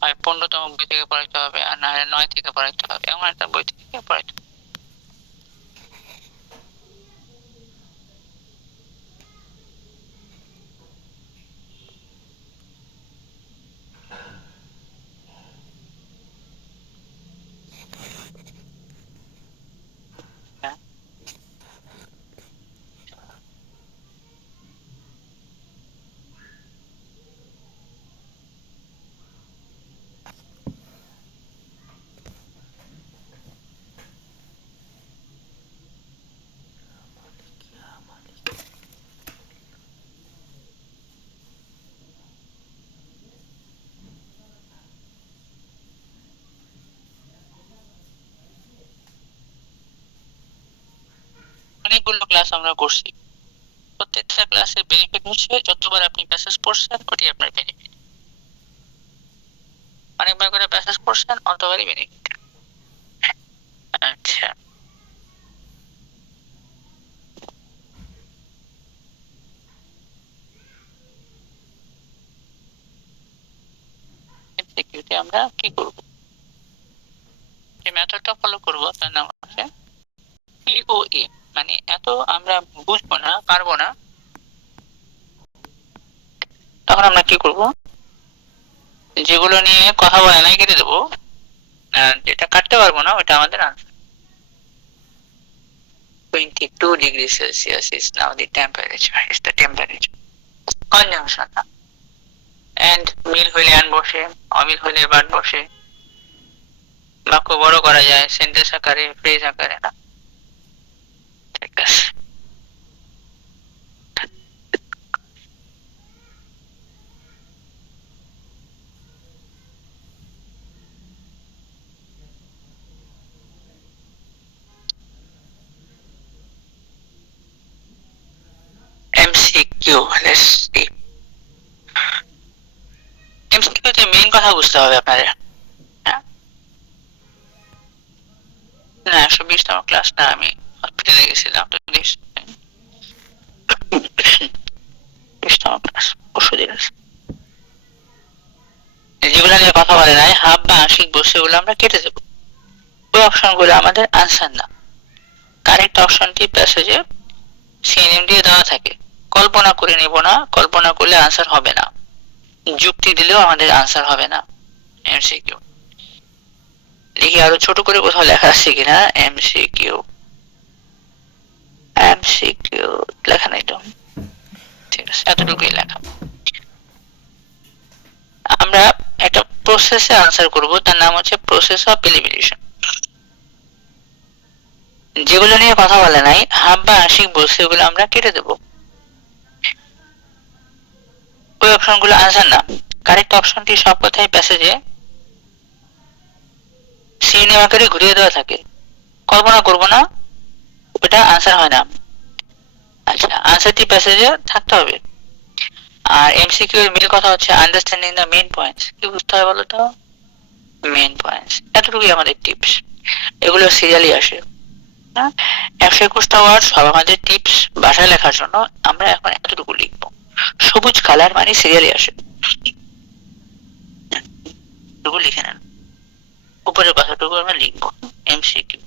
হয় 15তম বই থেকে পড়াইতে হবে, আর না হলে 9 থেকে পড়াইতে হবে, এমন একটা বই থেকে পড়াইতে হবে। হ্যাঁ, অনেকগুলো ক্লাস আমরা করছি। প্রত্যেকটা ক্লাসের বেনিফিট হচ্ছে যতবার আপনি প্যাসেজ পড়ছেন ওটি আপনার বেনিফিট, অনেকবার করে প্যাসেজ পড়ছেন অতবারই বেনিফিট। আচ্ছা, এমসিকিউতে আমরা কি করব, যে মেথডটা ফলো করব তার নাম হচ্ছে পিওএ, মানে এত আমরা বুঝবো না, পারবো না, তখন আমরা কি করব, যেগুলো নিয়ে কথা বলে নাই কেটে দেবো, আর যেটা কাটতে পারবো না ওটা আমাদের answer. 22 degrees Celsius is now the temperature, is the temperature. Conjunction না, এন্ড মিল হইলে অ্যান্ড বসে, অমিল হইলে বাট বসে, বাক্য বড় করা যায় সেন্টেন্স আকারে, ফ্রেজ আকারে না। ঠিক আছে, এমসিকিউ, লেটস সি। এমসিকিউ তে মেইন কথা বুঝতে হবে আপনাদের। হ্যাঁ? না 120তম ক্লাস না, আমি হসপিটালে গেছিলাম তো 20তম ক্লাস পরশু দিন আছে। যেগুলো নিয়ে কথা বলে নাই হাফ বা আংশিক বস্তু, সেগুলো আমরা কেটে দেবো। ওই অপশনগুলো আমাদের আনসার না। কারেক্ট অপশনটি প্যাসেজে সিএনএম দিয়ে দেওয়া থাকে, কল্পনা করে নেব না, কল্পনা করলে আনসার হবে না, যুক্তি দিলেও আমাদের আনসার হবে না। এমসিকিউ দেখি আরো ছোট করে কোথাও লেখা আছে কিনা। এমসিকিউ, এমসিকিউ লেখা নাই তো, ঠিক আছে, এতটুকুই লেখা। আমরা একটা প্রসেসে আনসার করব, তার নাম হচ্ছে প্রসেস অফ এলিমিনেশন। যেগুলো নিয়ে কথা বলে নাই হাফ বা আংশিক বস্তু, সেগুলো আমরা কেটে দেবো। ওই অপশনগুলো আনসার না। কারেক্ট অপশনটি সব কথাই প্যাসেজে সিএনএম আকারে ঘুরিয়ে দেওয়া থাকে, কল্পনা করব না, ওটা আনসার হয় না। আচ্ছা, আনসারটি প্যাসেজে থাকতে হবে। আর এমসিকিউ এর মিল কথা হচ্ছে আন্ডারস্ট্যান্ডিং দ্য মেইন পয়েন্টস। কি বুঝতে হবে বলো তো? মেইন পয়েন্টস, এতটুকুই আমাদের টিপস। এগুলো সিরিয়ালি আসে। 121টা ওয়ার্ড সব আমাদের টিপস বাসায় লেখার জন্য। আমরা এখন এতটুকু লিখবো, সবুজ কালার মানে সিরিয়ালি আসে, এটুকু লিখে নেন। উপরের কথাটুকু আমরা লিখবো এমসিকিউ।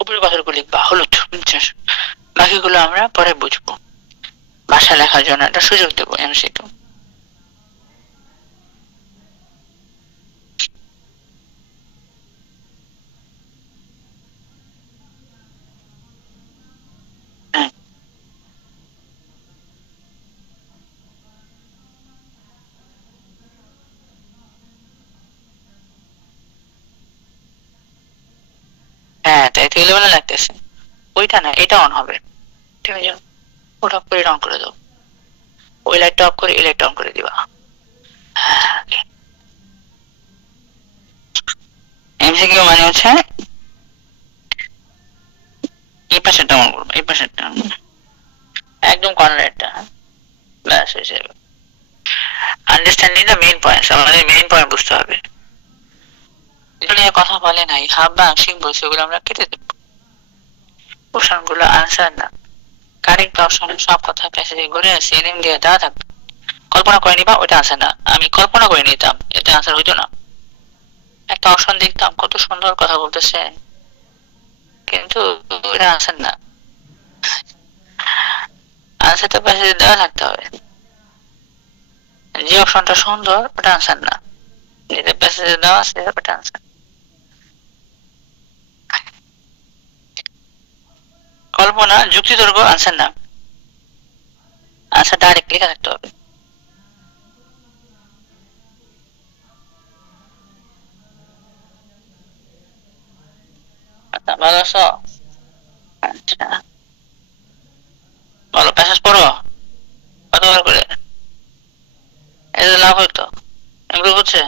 উপরের কথাটুকু লিখবা হলুদ, বাকিগুলো আমরা পরে বুঝবো। ভাষা লেখার জন্য একটা সুযোগ দেবো এমসিকিউ। হ্যাঁ, তাই তো এলোমেলো লাগতেছে। ওইটা না, এটা অন হবে। ঠিক আছে, ওটা অফ করে অন করে দাও। ওই লাইটটা অফ করে এই লাইটটা অন করে দিবা। হ্যাঁ, এমসিকিউ মানে হচ্ছে এই পাশেরটা অন করবো, এই পাশেরটা একদম কর্নারেরটা। ব্যাস হয়ে যাবে। আন্ডারস্ট্যান্ডিং দ্য মেইন পয়েন্টস, আমাদের মেইন পয়েন্ট বুঝতে হবে। এগুলো নিয়ে কথা বলে নাই হাফ বা আংশিক বস্তু, সেগুলো আমরা কেটে দেবো। প্রশ্নগুলো আনসার না। আরেকটা অপশন সব কথা প্যাসেজে ঘুরে সিএনএম দিয়ে দেওয়া থাকতো, কল্পনা করে নিবা ওটা আনসার না। আমি কল্পনা করে নিতাম, এটা আনসার হইতো না। একটা অপশন দেখতাম কত সুন্দর কথা বলতেছে, কিন্তু ওটা আনসার না। আনসারটা প্যাসেজে দেওয়া থাকতে হবে। যে অপশনটা সুন্দর ওটা আনসার না, যেটা প্যাসেজে দেওয়া আছে ওটা আনসার। কল্পনা যুক্তিতর্ক আনসার না, আনসার ডাইরেক্ট লেখা থাকতে হবে। ভালো আছো? আচ্ছা বলো, প্যাসেজ পড়ো কতবার করে, এতে লাভ হইতো, ইমপ্রুভ হচ্ছে।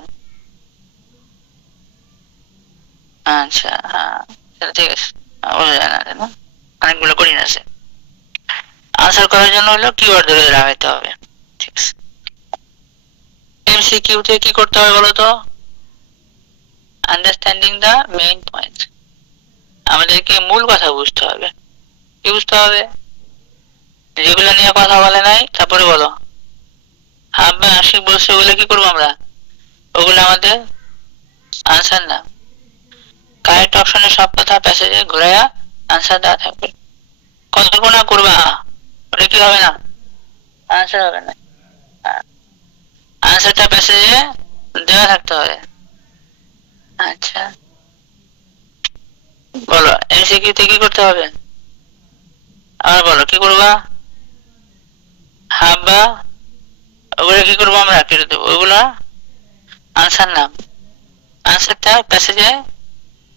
আচ্ছা হ্যাঁ, ঠিক আছে। বোঝা যায় না, তাই না? অনেকগুলো কঠিন আছে। আনসার করার জন্য হলো কিওয়ার্ড ধরে রাখাইতে হবে। ঠিক আছে, এমসিকিউতে কি করতে হবে বলো তো? আন্ডারস্ট্যান্ডিং দ্য মেইন পয়েন্ট, আমাদেরকে মূল কথা বুঝতে হবে। কি বুঝতে হবে? যেগুলো নিয়ে কথা বলে নাই তারপরে বলো। হাব্বা আশিক বলছে ওগুলো কি করবো আমরা? ওগুলো আমাদের আনসার না। কারেক্ট অপশনে সব কথা প্যাসেজে ঘুরাইয়া আনসার দেওয়া থাকবে। কল্পনা করবা ওটা কি হবে না, আনসার হবে না। আনসারটা প্যাসেজে দেওয়া থাকতে হবে। আচ্ছা বলো, এমসিকিউতে কি করতে হবে? আবার বলো কি করবা? হাব্বা ওগুলো কি করবো আমরা, কেটে দেবো ওইগুলা আনসার না। আনসারটা প্যাসেজে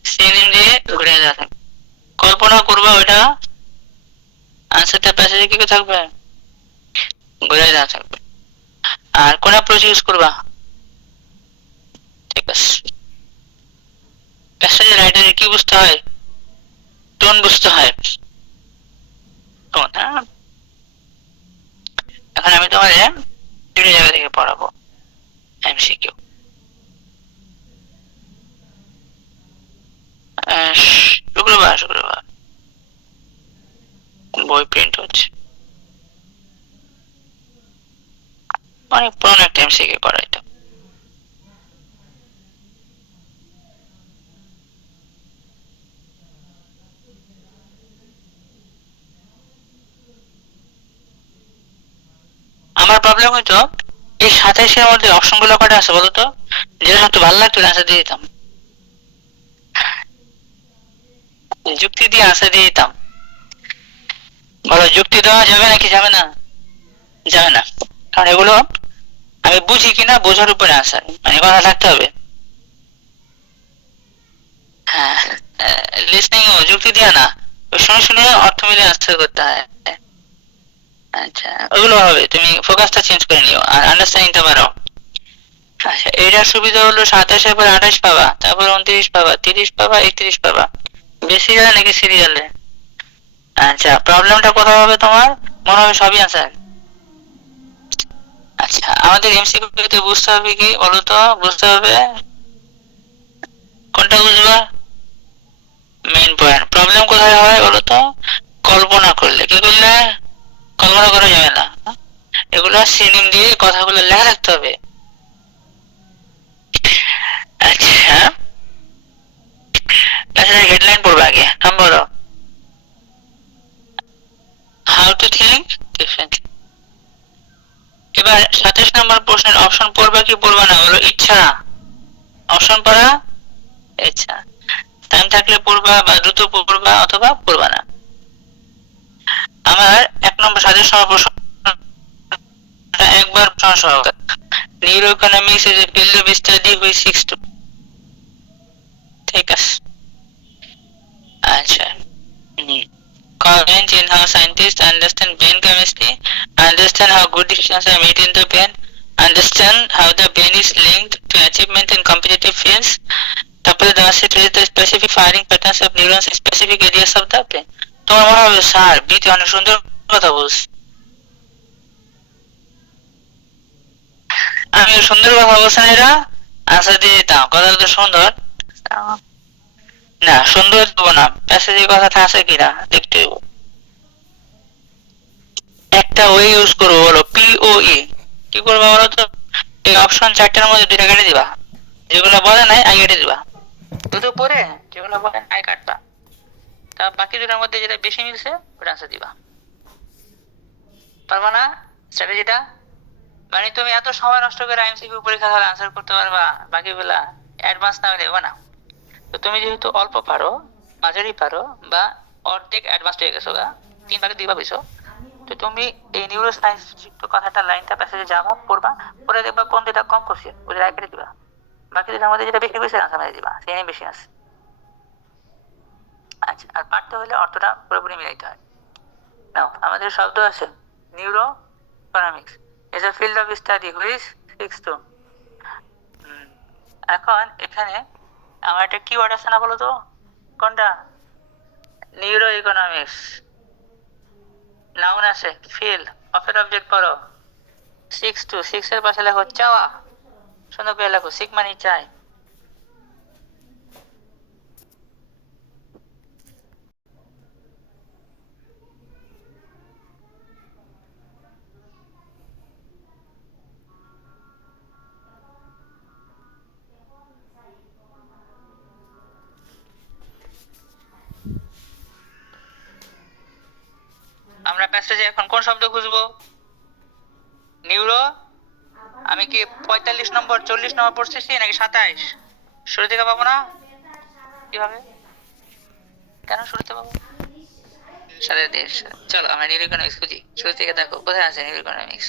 সিএনএম দিয়ে ঘুরে দেওয়া থাকবে। কল্পনা করবা ওইটা আনসারটা প্যাসেজে কি করে থাকবে, ঘুরে দেওয়া থাকবে। আর কোন অ্যাপ্রোচ ইউজ করবা? ঠিক আছে, প্যাসেজে রাইটারে কি বুঝতে হয়? টোন বুঝতে হয়, টোন। হ্যাঁ, এখন আমি তোমাদের দুটো জায়গা থেকে পড়াবো এমসিকিউ। শুক্রবার শুক্রবার বই প্রিন্ট হচ্ছে, অনেক পুরোনো একটা এমসিকিউ করাইতো। আমার প্রবলেম হইতো এই 27-এর মধ্যে অপশন গুলো কটা আছে বলতো, যেটা সবচেয়ে ভালো লাগতো আনসার দিয়ে দিতাম, যুক্তি দিয়ে আনসার দিয়ে দিতাম। বলো যুক্তি দেওয়া যাবে নাকি যাবে না? যাবে না, কারণ এগুলো আমি বুঝি কিনা বোঝার উপরে আনসার, মানে কথা থাকতে হবে। হ্যাঁ, লিসনিং ও যুক্তি দিয়া না, ওই শুনে শুনে অর্থ মিলে আনসার করতে হয়। আচ্ছা ওগুলো হবে, তুমি ফোকাসটা চেঞ্জ করে নিও আর আন্ডারস্ট্যান্ডিংটা বাড়াও। আচ্ছা এটার সুবিধা হলো 27-এর পর 28 পাবা, তারপর 29 পাবা, 30 পাবা, 31 পাবা। বেশি যাবে নাকি সিরিয়ালে? আচ্ছা প্রবলেমটা কোথাও হবে তোমার, মনে হবে সবই আনসার। আচ্ছা আমাদের এমসিকিউ তে বুঝতে হবে কি বলতো, বুঝতে হবে কোনটা বুঝবা? Main point. প্রবলেম কোথায় হয় বলতো? কল্পনা করলে। কি করলে? কল্পনা করা যাবে না, এগুলো সিনোনিম দিয়ে কথাগুলো লেখা রাখতে হবে। আচ্ছা প্যাসেজের হেডলাইন পড়বে আগে, নাম বলো। How to think differently. এবার 27 নম্বর প্রশ্নের অপশন পড়বা কি পড়বা না, বলো ইচ্ছা। অপশন পড়া ইচ্ছা, টাইম থাকলে পড়বা বা দ্রুত পড়বা অথবা পড়বা না। আমার 1 নম্বর 27 নম্বর প্রশ্ন একবার প্রশ্ন, neuro economics is a field of study which seeks to. ঠিক আছে আচ্ছা, convince in how scientists understand brain chemistry, understand how good decisions are made in the brain, understand how the brain is linked to achievement in competitive fields. তারপরে দেওয়া আছে trace the specific firing patterns of neurons in specific areas of the brain. তোমার মনে হবে sir বিতে অনেক সুন্দর কথা বলছি, আমি সুন্দর কথা বলছেন এরা আনসার দিয়ে দিতাম, কথা তো সুন্দর না, সুন্দর দেবো না, প্যাসেজের কথা আছে কিনা দেখতে হইব। একটা ওয়ে ইউজ করবো বলো, POE। কি করবো বলো তো? এই অপশন চারটার মধ্যে দুইটা কেটে দিবা, যেগুলো বলে নাই আই কেটে দিবা, দুটো পরে যেগুলো বলে আই কাটবা, তা বাকি দুটার মধ্যে যেটা বেশি মিলছে ওটা আনসার দিবা। পারবা না স্ট্র্যাটেজিটা? মানে তুমি এত সময় নষ্ট করে এমসিকিউ পরীক্ষা হলে আনসার করতে পারবা, বাকিগুলা অ্যাডভান্স না হলে হবে না। তো তুমি যেহেতু অল্প পারো, মাঝারি পারো, বা অর্ধেক অ্যাডভান্স হয়ে গেছো গা, 3 ভাগে 2 ভাগ হইছো, তো তুমি এই নিউরো সায়েন্স যুক্ত কথাটা লাইনটা প্যাসেজে যাবা, পড়বা, পরে দেখবা কোন দুটা কম করছে ওই রায় কেটে দিবা, বাকি দুটার মধ্যে যেটা বেশি হয়েছে আনসার মেরে দিবা, সেই বেশি আছে। আচ্ছা, আর পারতে হলে অর্থটা পুরোপুরি মিলাইতে হয়। নাও আমাদের শব্দ আছে neuro economics is a field of study which seeks to এখন এখানে আমার একটা কিওয়ার্ড আছে না বলো তো, কোনটা? Neuro economics. নাউন আছে ফিল্ড, অফের অবজেক্ট পড়ো, 6 এর পাশে লেখো চাওয়া, সুন্দর করে লেখো সিক মানে চাই। আমরা প্যাসেজে এখন কোন শব্দ খুঁজবো? নিউরো। আমি কি 45 নম্বর 40 নম্বর পড়তেছি নাকি 27? শুরু থেকে পাবো না? কিভাবে, কেন শুরুতে পাবো? 27। চলো আমরা নিউরো ইকোনমিক্স খুঁজি, শুরু থেকে দেখো কোথায় আছে নিউরো ইকোনমিক্স।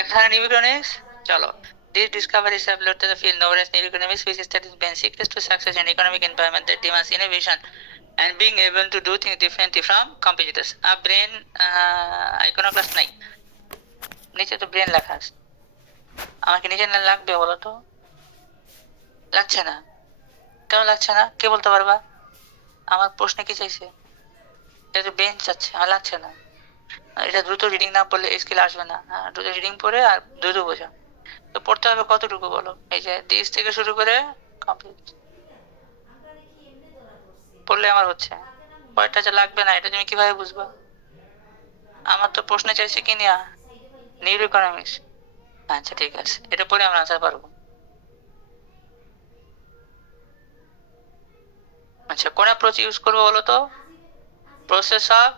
এখানে নিউরো ইকোনমিক্স, চলো। These discoveries have led to the field known as neuroeconomics, which studies brain secrets to success in economic environment that demands innovation and being able to do things differently from competitors. A brain iconoclast নাই, নিচে তো brain লেখা আছে, আমাকে নিচে না লাগবে বলো তো? লাগছে না, কেন লাগছে না কে বলতে পারবা? আমার প্রশ্নে কি চাইছে? এটা তো ব্রেন চাচ্ছে, আমার লাগছে না। এটা দ্রুত রিডিং না পড়লে স্কিল আসবে না, দ্রুত রিডিং পড়ে আর দ্রুত বোঝা। তো পড়তে হবে কতটুকু বলো? এই যে দিস থেকে শুরু করে কমপ্লিট পড়লে আমার হচ্ছে, কয়টা যে লাগবে না এটা তুমি কিভাবে বুঝবা? আমার তো প্রশ্ন চাইছে কি নিয়া, নিউরো ইকোনমিক্স। আচ্ছা ঠিক আছে, এটা পরে আমরা আনসার পারবো। আচ্ছা কোন অ্যাপ্রোচ ইউজ করবো বলো তো? প্রসেস অফ,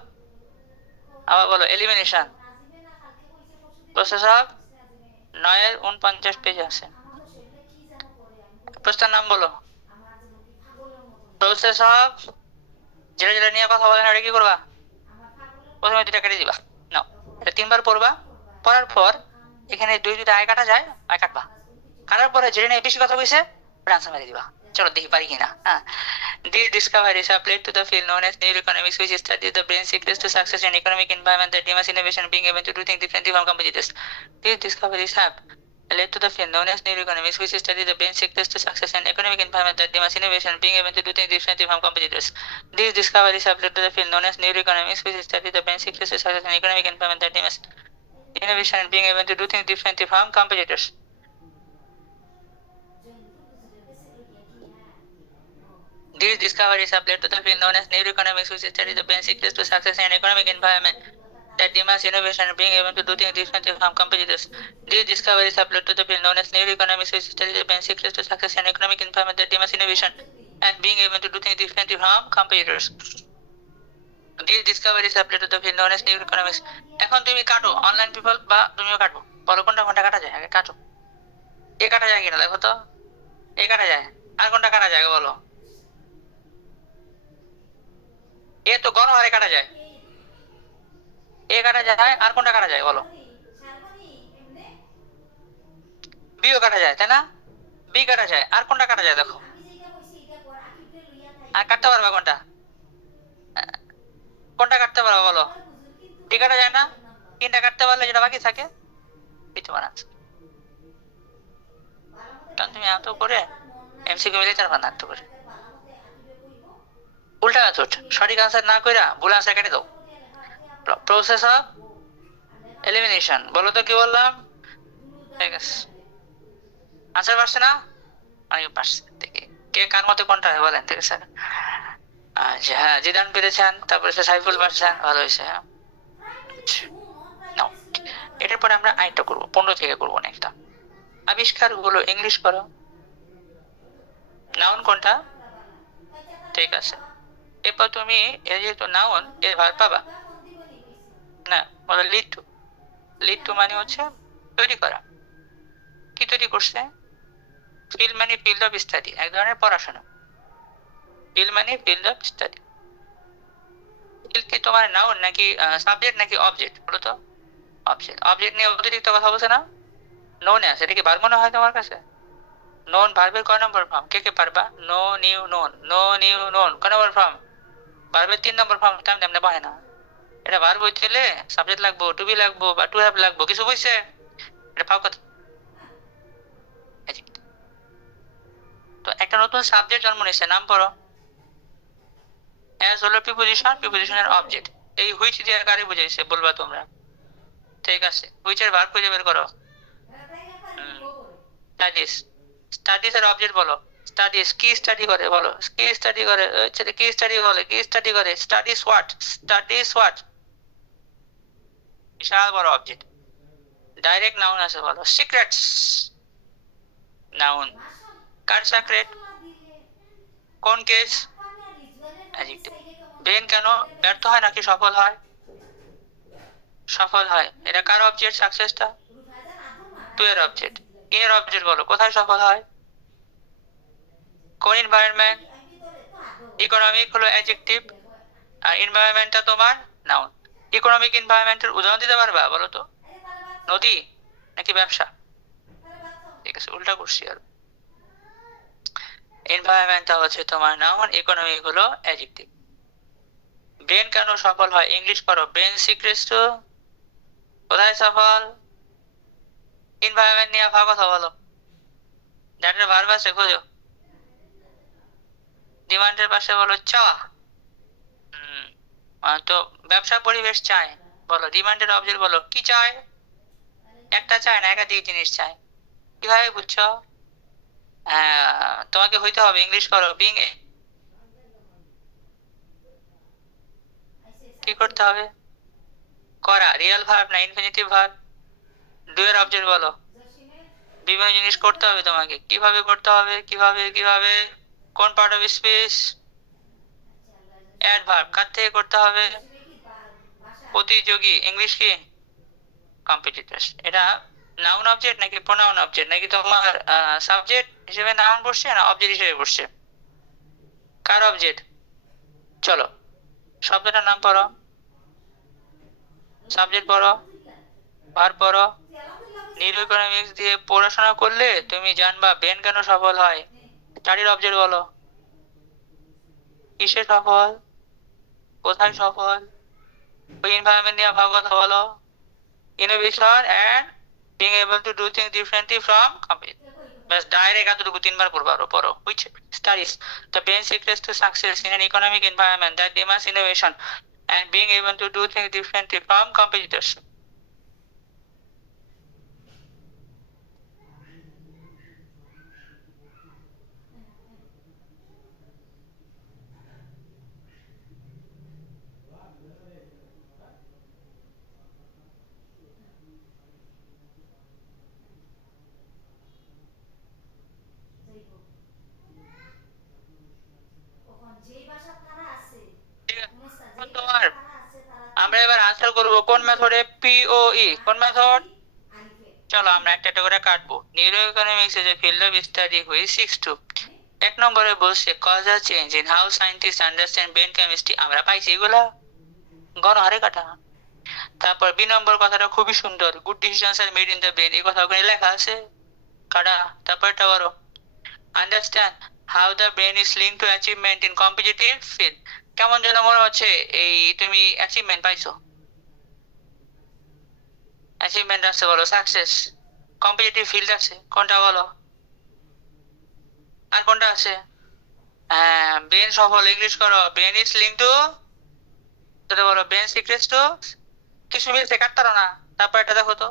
আবার বলো এলিমিনেশন। প্রসেস অফ 9-49 পেজ আছে, প্রশ্নের নাম বলো। প্রসেস অফ, যেটা যেটা নিয়ে কথা বলেন ওটা কি করবা? প্রথমে দুটা কেটে দিবা, নাও এটা 3বার পড়বা, পড়ার পর এখানে দুইটা আয় কাটা যায়, আয় কাটবা, কাটার পরে যেটা নিয়ে বেশি কথা কইছে ওটা আনসার মেরে দিবা। চলো দেখি পারি কিনা। These discoveries have led to the field known as neuroeconomics, which studies the brain's secrets to success in economic environment that demands innovation, being able to do things differently from competitors. These discoveries have led to the field known as neuroeconomics, which studies the brain's secrets to success in economic environment that demands innovation, being able to do things differently from competitors. These discoveries have led to the field known as neuroeconomics, which studies the brain's secrets to success in economic environment that demands innovation and being able to do things differently from competitors. These discoveries have led to the field known as neuroeconomics, which studies the brain's secrets to success in an economic environment that demands innovation and being able to do things differently from competitors. These discoveries have led to the field known as neuroeconomics, which studies the brain's secrets to success in an economic environment that demands innovation and being able to do things differently from competitors. These discoveries have led to the field known as neuroeconomics. এখন তুমি কাটো, online people বা তুমিও কাটো, বলো কোনটা কোনটা কাটা যায়, আগে কাটো। এ কাটা যায় কিনা দেখো তো, এ কাটা যায়, আর কোনটা কাটা যায় বলো? এ তো গণহারে কাটা যায়, এ কাটা যায়, আর কোনটা কাটা যায় বলো? বিও কাটা যায় তাই না, বি কাটা যায়, আর কোনটা কাটা যায় দেখো? আর কাটতে পারবা কোনটা? কোনটা কাটতে পারবা বলো? ডি কাটা যায় না, 3টা কাটতে পারলে যেটা বাকি থাকে এই তোমার আনসার। কারণ তুমি এত করে এমসিকিউ মিলে পারবা না, এত করে উল্টা মেথড, সঠিক আনসার না কইরা ভুল আনসার কেটে দাও। প্রসেস অফ এলিমিনেশন, বলো তো কি বললাম? ঠিক আছে, আনসার পারছে না? অনেকে পারছে, দেখে কে কার মতে কোনটা হয় বলেন, ঠিক আছে। আচ্ছা, হ্যাঁ, জিদান পেরেছেন, তারপরে সাইফুল পারছেন, ভালো হয়েছে। হ্যাঁ, নাও এটার পরে আমরা আরেকটা করবো, 15 থেকে করবো একটা। আবিষ্কার গুলো ইংলিশ করো। নাউন কোনটা? ঠিক আছে, এরপর তুমি এর যেহেতু নাউন এর ভার্ব পাবা না, বলো লিড টু। লিড টু মানে হচ্ছে তৈরি করা। কি তৈরি করছে? ফিল মানে ফিল্ড অফ স্টাডি, এক ধরনের পড়াশোনা। ফিল মানে ফিল্ড অফ স্টাডি। ফিল কি তোমার নাউন নাকি সাবজেক্ট নাকি অবজেক্ট বলো তো? অবজেক্ট। অবজেক্ট নিয়ে অতিরিক্ত কথা বলছে না? নোনে আছে, এটা কি ভার্ব মনে হয় তোমার কাছে? নোন ভার্বের কয় নম্বর ফর্ম? কে কে পারবা? Know knew known, know knew known কয় নম্বর ফর্ম? ভার্বের 3 নম্বর ফর্ম, তেমন তেমনি বহে না। এটা ভার্ব হইলে সাবজেক্ট লাগবো, টু বি লাগবো বা টু হ্যাভ লাগবো, কিছু বুঝছে? এটা পাও কথা। তো একটা নতুন সাবজেক্ট জন্ম নিচ্ছে, নাম পড়ো। অ্যাজ হলো প্রিপোজিশন, প্রিপোজিশনের অবজেক্ট। এই হুইচ দিয়ে কারে বুঝাইছে বলবা তোমরা? ঠিক আছে, হুইচ এর ভার্ব খুঁজে বের করো। স্টাডিজ। স্টাডিজ এর অবজেক্ট বলো। স্টাডিজ কি স্টাডি করে বলো? কি স্টাডি করে? ছেলে কি স্টাডি বলে? কি স্টাডি করে? Studies what? Studies what? বিশাল বড় অবজেক্ট। ডাইরেক্ট নাউন আছে বলো। Secrets noun. কার সিক্রেট? কোন কেস? অ্যাডজেক্টিভ। ব্রেন কেন ব্যর্থ হয় নাকি সফল হয়? সফল হয়। এটা কার অবজেক্ট? সাকসেসটা টু এর অবজেক্ট। ইন এর অবজেক্ট বলো, কোথায় সফল হয়? কোন এনভায়রনমেন্ট? ইকোনমিক হলো অ্যাডজেক্টিভ, আর এনভায়রনমেন্টটা তোমার নাউন। ইকোনমিক এনভায়রনমেন্টের উদাহরণ দিতে পারবা বলো তো? নদী নাকি ব্যবসা? ঠিক আছে, উল্টা করছি আর। এনভায়রনমেন্টটা হচ্ছে তোমার নাউন, ইকোনমিক হলো অ্যাডজেক্টিভ। ব্রেন কেন সফল হয় ইংলিশ করো। ব্রেন সিক্রেটস টু, কোথায় সফল? এনভায়রনমেন্ট নিয়ে ভাব কথা বলো। দ্যাটের ভার্ব আছে খোঁজো। ডিমান্ডের পাশে বলো চা। তো ব্যবসা পরিবেশ চায় বলো। ডিমান্ডের অবজেক্ট বলো কি চায়? একটা চায় না, একাধিক জিনিস চায়। কিভাবে বুঝছো? তোমাকে হইতে হবে, ইংলিশ করো। বিং কি করতে হবে? করা। রিয়েল ভার্ব না ইনফিনিটিভ ভার্ব? ডু এর অবজেক্ট বলো। বিভিন্ন জিনিস করতে হবে তোমাকে। কিভাবে করতে হবে? কিভাবে কিভাবে? কোন পার্ট অফ স্পিচ? অ্যাডভার্ব। কার থেকে করতে হবে? প্রতিযোগী। ইংলিশ কি? কম্পিটিটরস। এটা নাউন অবজেক্ট নাকি প্রোনাউন অবজেক্ট নাকি তোমার সাবজেক্ট হিসেবে নাউন বসছে না অবজেক্ট হিসেবে বসছে? কার অবজেক্ট? চলো শব্দটার নাম পড়ো। সাবজেক্ট পড়ো, ভার্ব পড়ো। নিউরো ইকোনমিক্স দিয়ে পড়াশোনা করলে তুমি জানবা ব্রেন কেন সফল হয়। স্টাডির অবজেক্ট বলো। কিসে সফল? কোথায় সফল? ওই এনভায়রনমেন্ট নিয়ে ভাব কথা বলো। Innovation and being able to do things differently from competition. বাস ডাইরেক্ট এতটুকু 3 বার পড়বা, আরো পড়ো। Which studies the brain secrets to success in an economic environment that demands innovation and being able to do things differently from competitors. ঠিক আছে, এখন তোমার আমরা এবার আনসার করব কোন মেথডে? পিওই। কোন মেথড? চলো আমরা একটা একটা করে কাটবো। নিউরো ইকোনমিক্স এর যে field of study which seeks to. 1 নম্বরে বলছে causal change in how scientist understand brain chemistry. আমরা পাইছি এগুলা, গণহারে কাটা। তারপর 2 নম্বর কথাটা খুবই সুন্দর, good decisions are made in the brain, এই কথা ওখানে লেখা আছে, কাটা। তারপর এটা বলো, understand how the brain is link to achievement in competitive field. কেমন যেন মনে হচ্ছে এই তুমি অ্যাচিভমেন্ট পাইছো। অ্যাচিভমেন্ট আছে বলো, সাকসেস। কম্পিটিটিভ ফিল্ড আছে, কোনটা বলো? আর কোনটা আছে? ব্রেন সফল, ইংলিশ করো। ব্রেন ইজ লিঙ্ক টু, সেটা বলো। ব্রেন সিক্রেটস টু, কিছু মিলছে, কাটতারো না। তারপর এটা দেখো তো,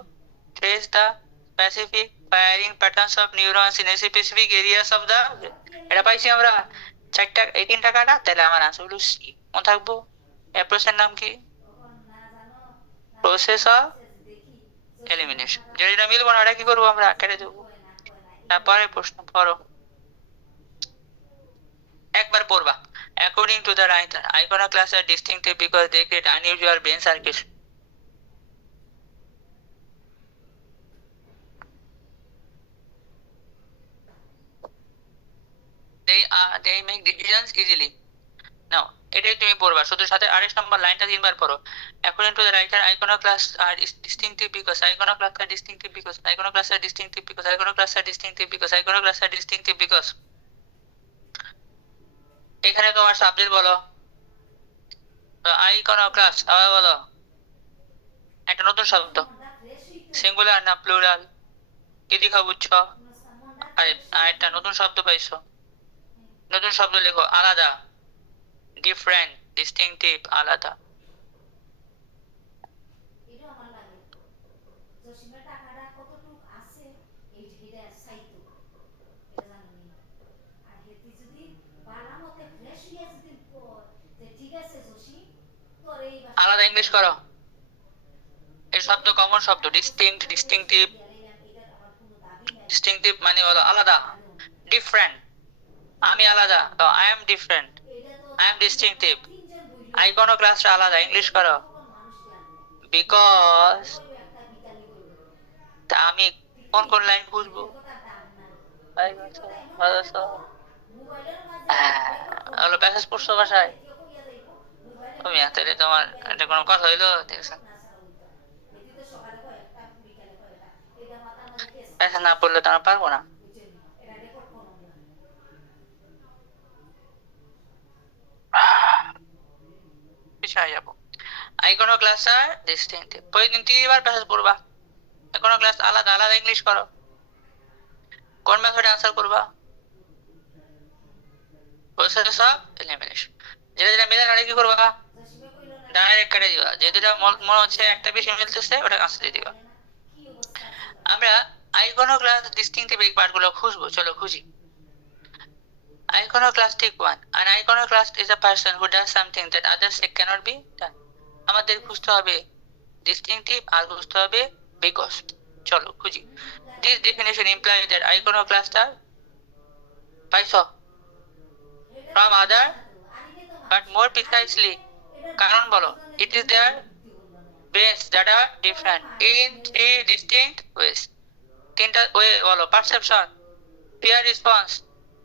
trace the specific firing patterns of neurons in specific areas of the, এটা পাইছি আমরা। এই 3টা কাটা, তাহলে আমার আনসার হলো সি। মনে থাকবো। এই প্রসেসের নাম কি? Process of elimination. যেটা মিলবো না ওটা কি করবো আমরা? কেটে দেবো। তারপরে প্রশ্ন পড়ো, একবার পড়বা। According to the writer, iconoclasts are distinctive because they create unusual brain circuits. They make decisions easily. নাও এটাই তুমি পড়বা, শুধু সাথে 28 নম্বর লাইনটা 3বার পড়ো। According to the writer, iconoclasts are distinctive because iconoclasts are distinctive because iconoclasts are distinctive because iconoclasts are distinctive because iconoclasts are distinctive because। এখানে তোমার subject বলো, আইকনোক্লাস্ট। আবার বলো একটা নতুন শব্দ, সিঙ্গুলার না প্লুরাল, কি দেখা বুঝছো? আর একটা নতুন শব্দ পাইছো, নতুন শব্দ লেখো, আলাদা, ডিফারেন্ট, ডিস্টিংটিভ, আলাদা। আলাদা ইংলিশ করো। এই শব্দ কমন শব্দ, ডিস্টিংক্ট, ডিস্টিংটিভ। ডিস্টিংটিভ মানে হলো আলাদা, ডিফারেন্ট, আমি আলাদা, তো I am different, I am distinctive. Iconoclast আলাদা, ইংলিশ করো। বিকজ, তা আমি কোন কোন লাইন বুঝবো? হলো প্যাসেজ পড়ছো বাসায় তুমি? তাহলে তোমার এটা কোনো কথা হইলো? দেখছেন, প্যাসেজ না পড়লে তো আমরা পারবো না। পিছনে যাবো। আইকনোক্লাস্ট আর ডিস্টিংটিভ, প্রতিদিন 3বার প্যাসেজ পড়বা। আইকনোক্লাস্ট আলাদা, আলাদা ইংলিশ করো। কোন মেথডে আনসার করবা? Process of elimination. যেটা যেটা মিলে না কি করবা? ডাইরেক্ট কেটে দিবা। যে দুটা মনে হচ্ছে একটা বেশি মিলতেছে ওটা আনসার দিয়ে দিবা। আমরা আইকনোক্লাস্ট ডিস্টিংটিভ এই পার্টগুলো খুঁজবো, চলো খুঁজি। Iconoclastic 1. An iconoclast is a person who does something that others say cannot be done. আমাদের খুঁজতে হবে ডিস্টিংটিভ আর খুঁজতে হবে বিকজ। চলো খুঁজি। This definition implies that iconoclasts are পাইছো from other, but more precisely কারণ বলো, it is their brains that are different in 3 distinct ways. 3টা ওয়ে বলো, পারসেপশন, fear response,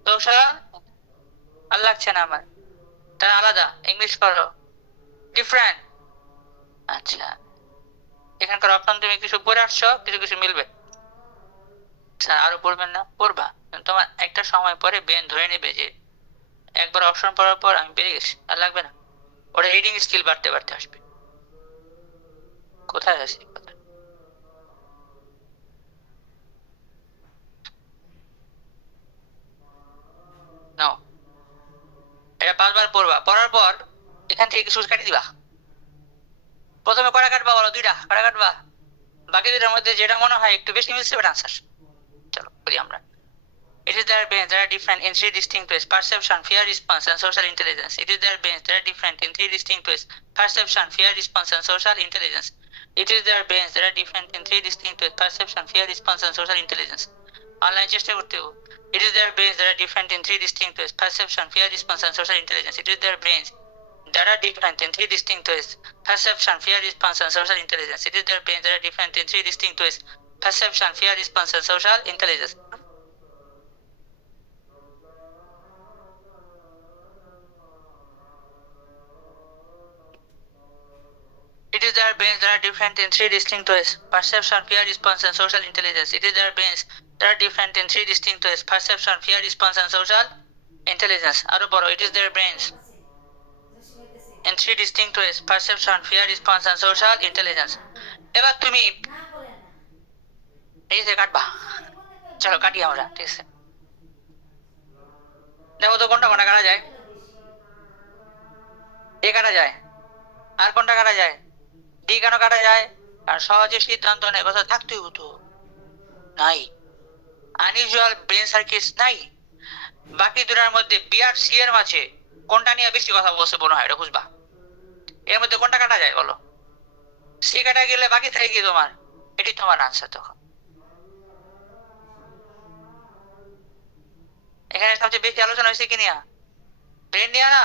social। আর লাগছে না আমার, তারা আলাদা, ইংলিশ করো। ডিফারেন্ট, আচ্ছা এখানকার অপশন তুমি কিছু পড়ে আসছো, কিছু কিছু মিলবে। স্যার আরো পড়বেন না? পড়বা, তোমার একটা সময় পরে ব্রেন ধরে নেবে যে একবার অপশন পড়ার পর আমি পেরে গেছি, আর লাগবে না। ওটা রিডিং স্কিল বাড়তে বাড়তে আসবে। কোথায় আছে কথা? নাও এটা 5বার পড়বা, পড়ার পর এখান থেকে কিছু কাটি দিবা। প্রথমে কটা কাটবা বলো? 2টা কটা কাটবা, বাকি 2টার মধ্যে যেটা মনে হয় একটু বেশি মিলছে ওটা আনসার। চলো করি আমরা। It is their brains that are different in 3 distinct ways: perception, fear response, and social intelligence. It is their brains that are different in 3 distinct ways: perception, fear response, and social intelligence. It is their brains that are different in 3 distinct ways: perception, fear response, and social intelligence. Online চেষ্টা করতে হবে। It is their brains that are different in 3 distinct ways: perception, fear response, and social intelligence. It is their brains that are different in 3 distinct ways: perception, fear response, and social intelligence. It is their brains that are different in 3 distinct ways: perception, fear response, and social intelligence. It is their brains that are different in 3 distinct ways: perception, fear response, and social intelligence. It is their brains that are different in 3 distinct ways: perception, fear response, and social intelligence. আরো বড়, it is their brains in 3 distinct ways: perception, fear response, and social intelligence. এবার তুমি এই যে কাটবা, চলো কাটি আমরা, ঠিক আছে? দেখো তো কোনটা কোনটা কাটা যায়। এ কাটা যায়, আর কোনটা কাটা যায়? ডি কেন কাটা যায়? আর সহজে সিদ্ধান্ত নেই, কথা থাকতেই হতো নাই, আনইউজুয়াল ব্রেন সার্কিটস নাই, বাকি দুটার মধ্যে বি আর সি এর মাঝে কোনটা নিয়ে বেশি কথা বলছে মনে হয়, এটা বুঝবা। এর মধ্যে কোনটা কাটা যায় বলো? সি কাটা গেলে বাকি থাকে কি তোমার? এটি তোমার আনসার। তখন এখানে সবচেয়ে বেশি আলোচনা হয়েছে কি নিয়া? ব্রেন নিয়ে না,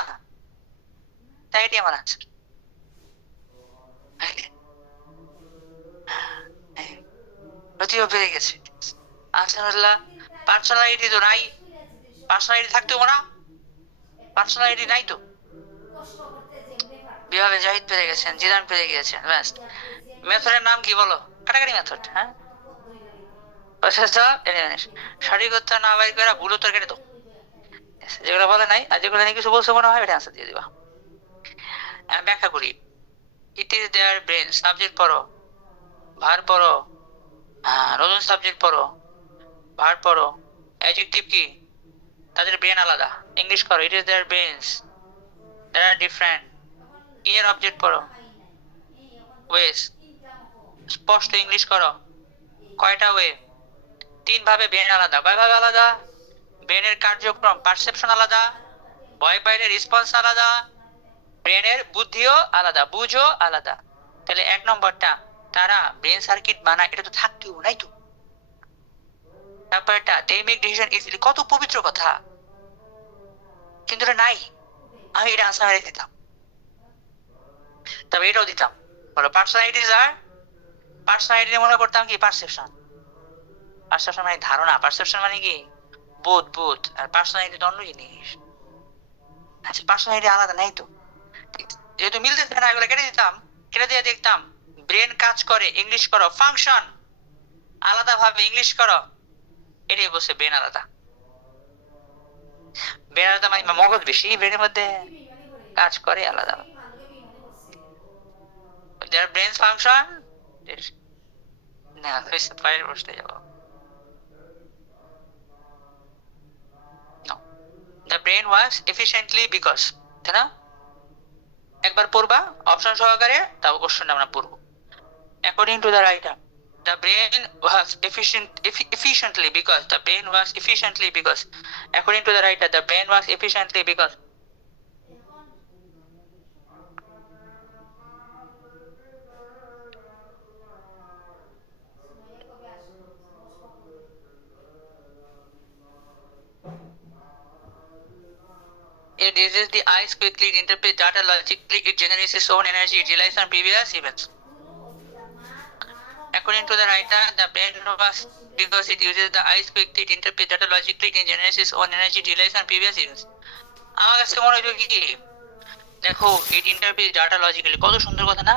তাই এটি আমার আনসার। যদিও বেড়ে গেছে আনসার হলো পার্সোনালিটি তো নাই, পার্সোনালিটি থাকতেও না, পার্সোনালিটি নাই তো। বিভাগে জাহিদ পেরে গেছেন, জিদান পেরে গিয়েছেন, ব্যাস। মেথডের নাম কি বলো? কাটাকাটি মেথড। হ্যাঁ, সঠিক উত্তর না বাইর করে ভুল উত্তর কেটে দাও। যেগুলো বলে নাই আর যেগুলো নিয়ে কিছু বলছে মনে হয়, এটা আনসার দিয়ে দিবা। ব্যাখ্যা করি। ইট ইজ দেয়ার ব্রেন, সাবজেক্ট পড়ো, ভার পড়ো, নতুন সাবজেক্ট পড়ো, ভার পড়ো। অ্যাডজেক্টিভ কি? তাদের ব্রেন আলাদা। ইংলিশ করো, it is their brains, that are different. ইয়ের অবজেক্ট পড়ো, ওয়েস। স্পষ্ট ইংলিশ করো, কয়টা ওয়ে? 3 ভাবে ব্রেন আলাদা। কয় ভাবে আলাদা? ব্রেনের কার্যক্রম, পারসেপশন আলাদা, ভয় পাইলে রেসপন্স আলাদা, ব্রেনের বুদ্ধিও আলাদা, বুঝও আলাদা। তাহলে 1 নম্বরটা, তারা ব্রেন সার্কিট বানায়, এটা তো থাকতেও নাই তো। তারপরটা, দে মেক ডিসিশন ইজিলি, কত পবিত্র কথা, কিন্তু এটা নাই। আমি এটা আনসার মেরে দিতাম, তবে এটাও দিতাম। বলো পার্সোনালিটিজ আর পার্সোনালিটি মনে করতাম কি? পারসেপশন। পারসেপশন মানে ধারণা, পারসেপশন মানে কি? বোধ, বোধ। আর পার্সোনালিটি তো অন্য জিনিস। আচ্ছা, পার্সোনালিটি আলাদা নাই তো। যেহেতু মিলতেছে না, এগুলো কেটে দিতাম। কেটে দিয়ে দেখতাম ব্রেন কাজ করে, ইংলিশ করো, ফাংশন আলাদা ভাবে ইংলিশ করো, এটাই বলছে ব্রেন আলাদা। ব্রেন আলাদা মানে মগজ বেশি ব্রেনের মধ্যে কাজ করে আলাদা। দেয়ার ব্রেন ফাংশন না, পরের প্রশ্নে যাবো। The brain works efficiently because, তাই না? একবার পড়বা অপশন সহকারে, তাও কোশ্চেনটা আমরা পড়বো। According to the writer, the brain works efficiently because, the brain works efficiently because, according to the writer, the brain works efficiently because. It uses the eyes quickly, it interprets data logically, it generates its own energy, it relies on previous events. According to the writer, the brain works because it uses the eyes quickly, it interprets data logically, it generates its own energy, it relies on previous events. আমার কাছে মনে হয় কি, দেখো ইট interpret data logically, কত সুন্দর কথা না?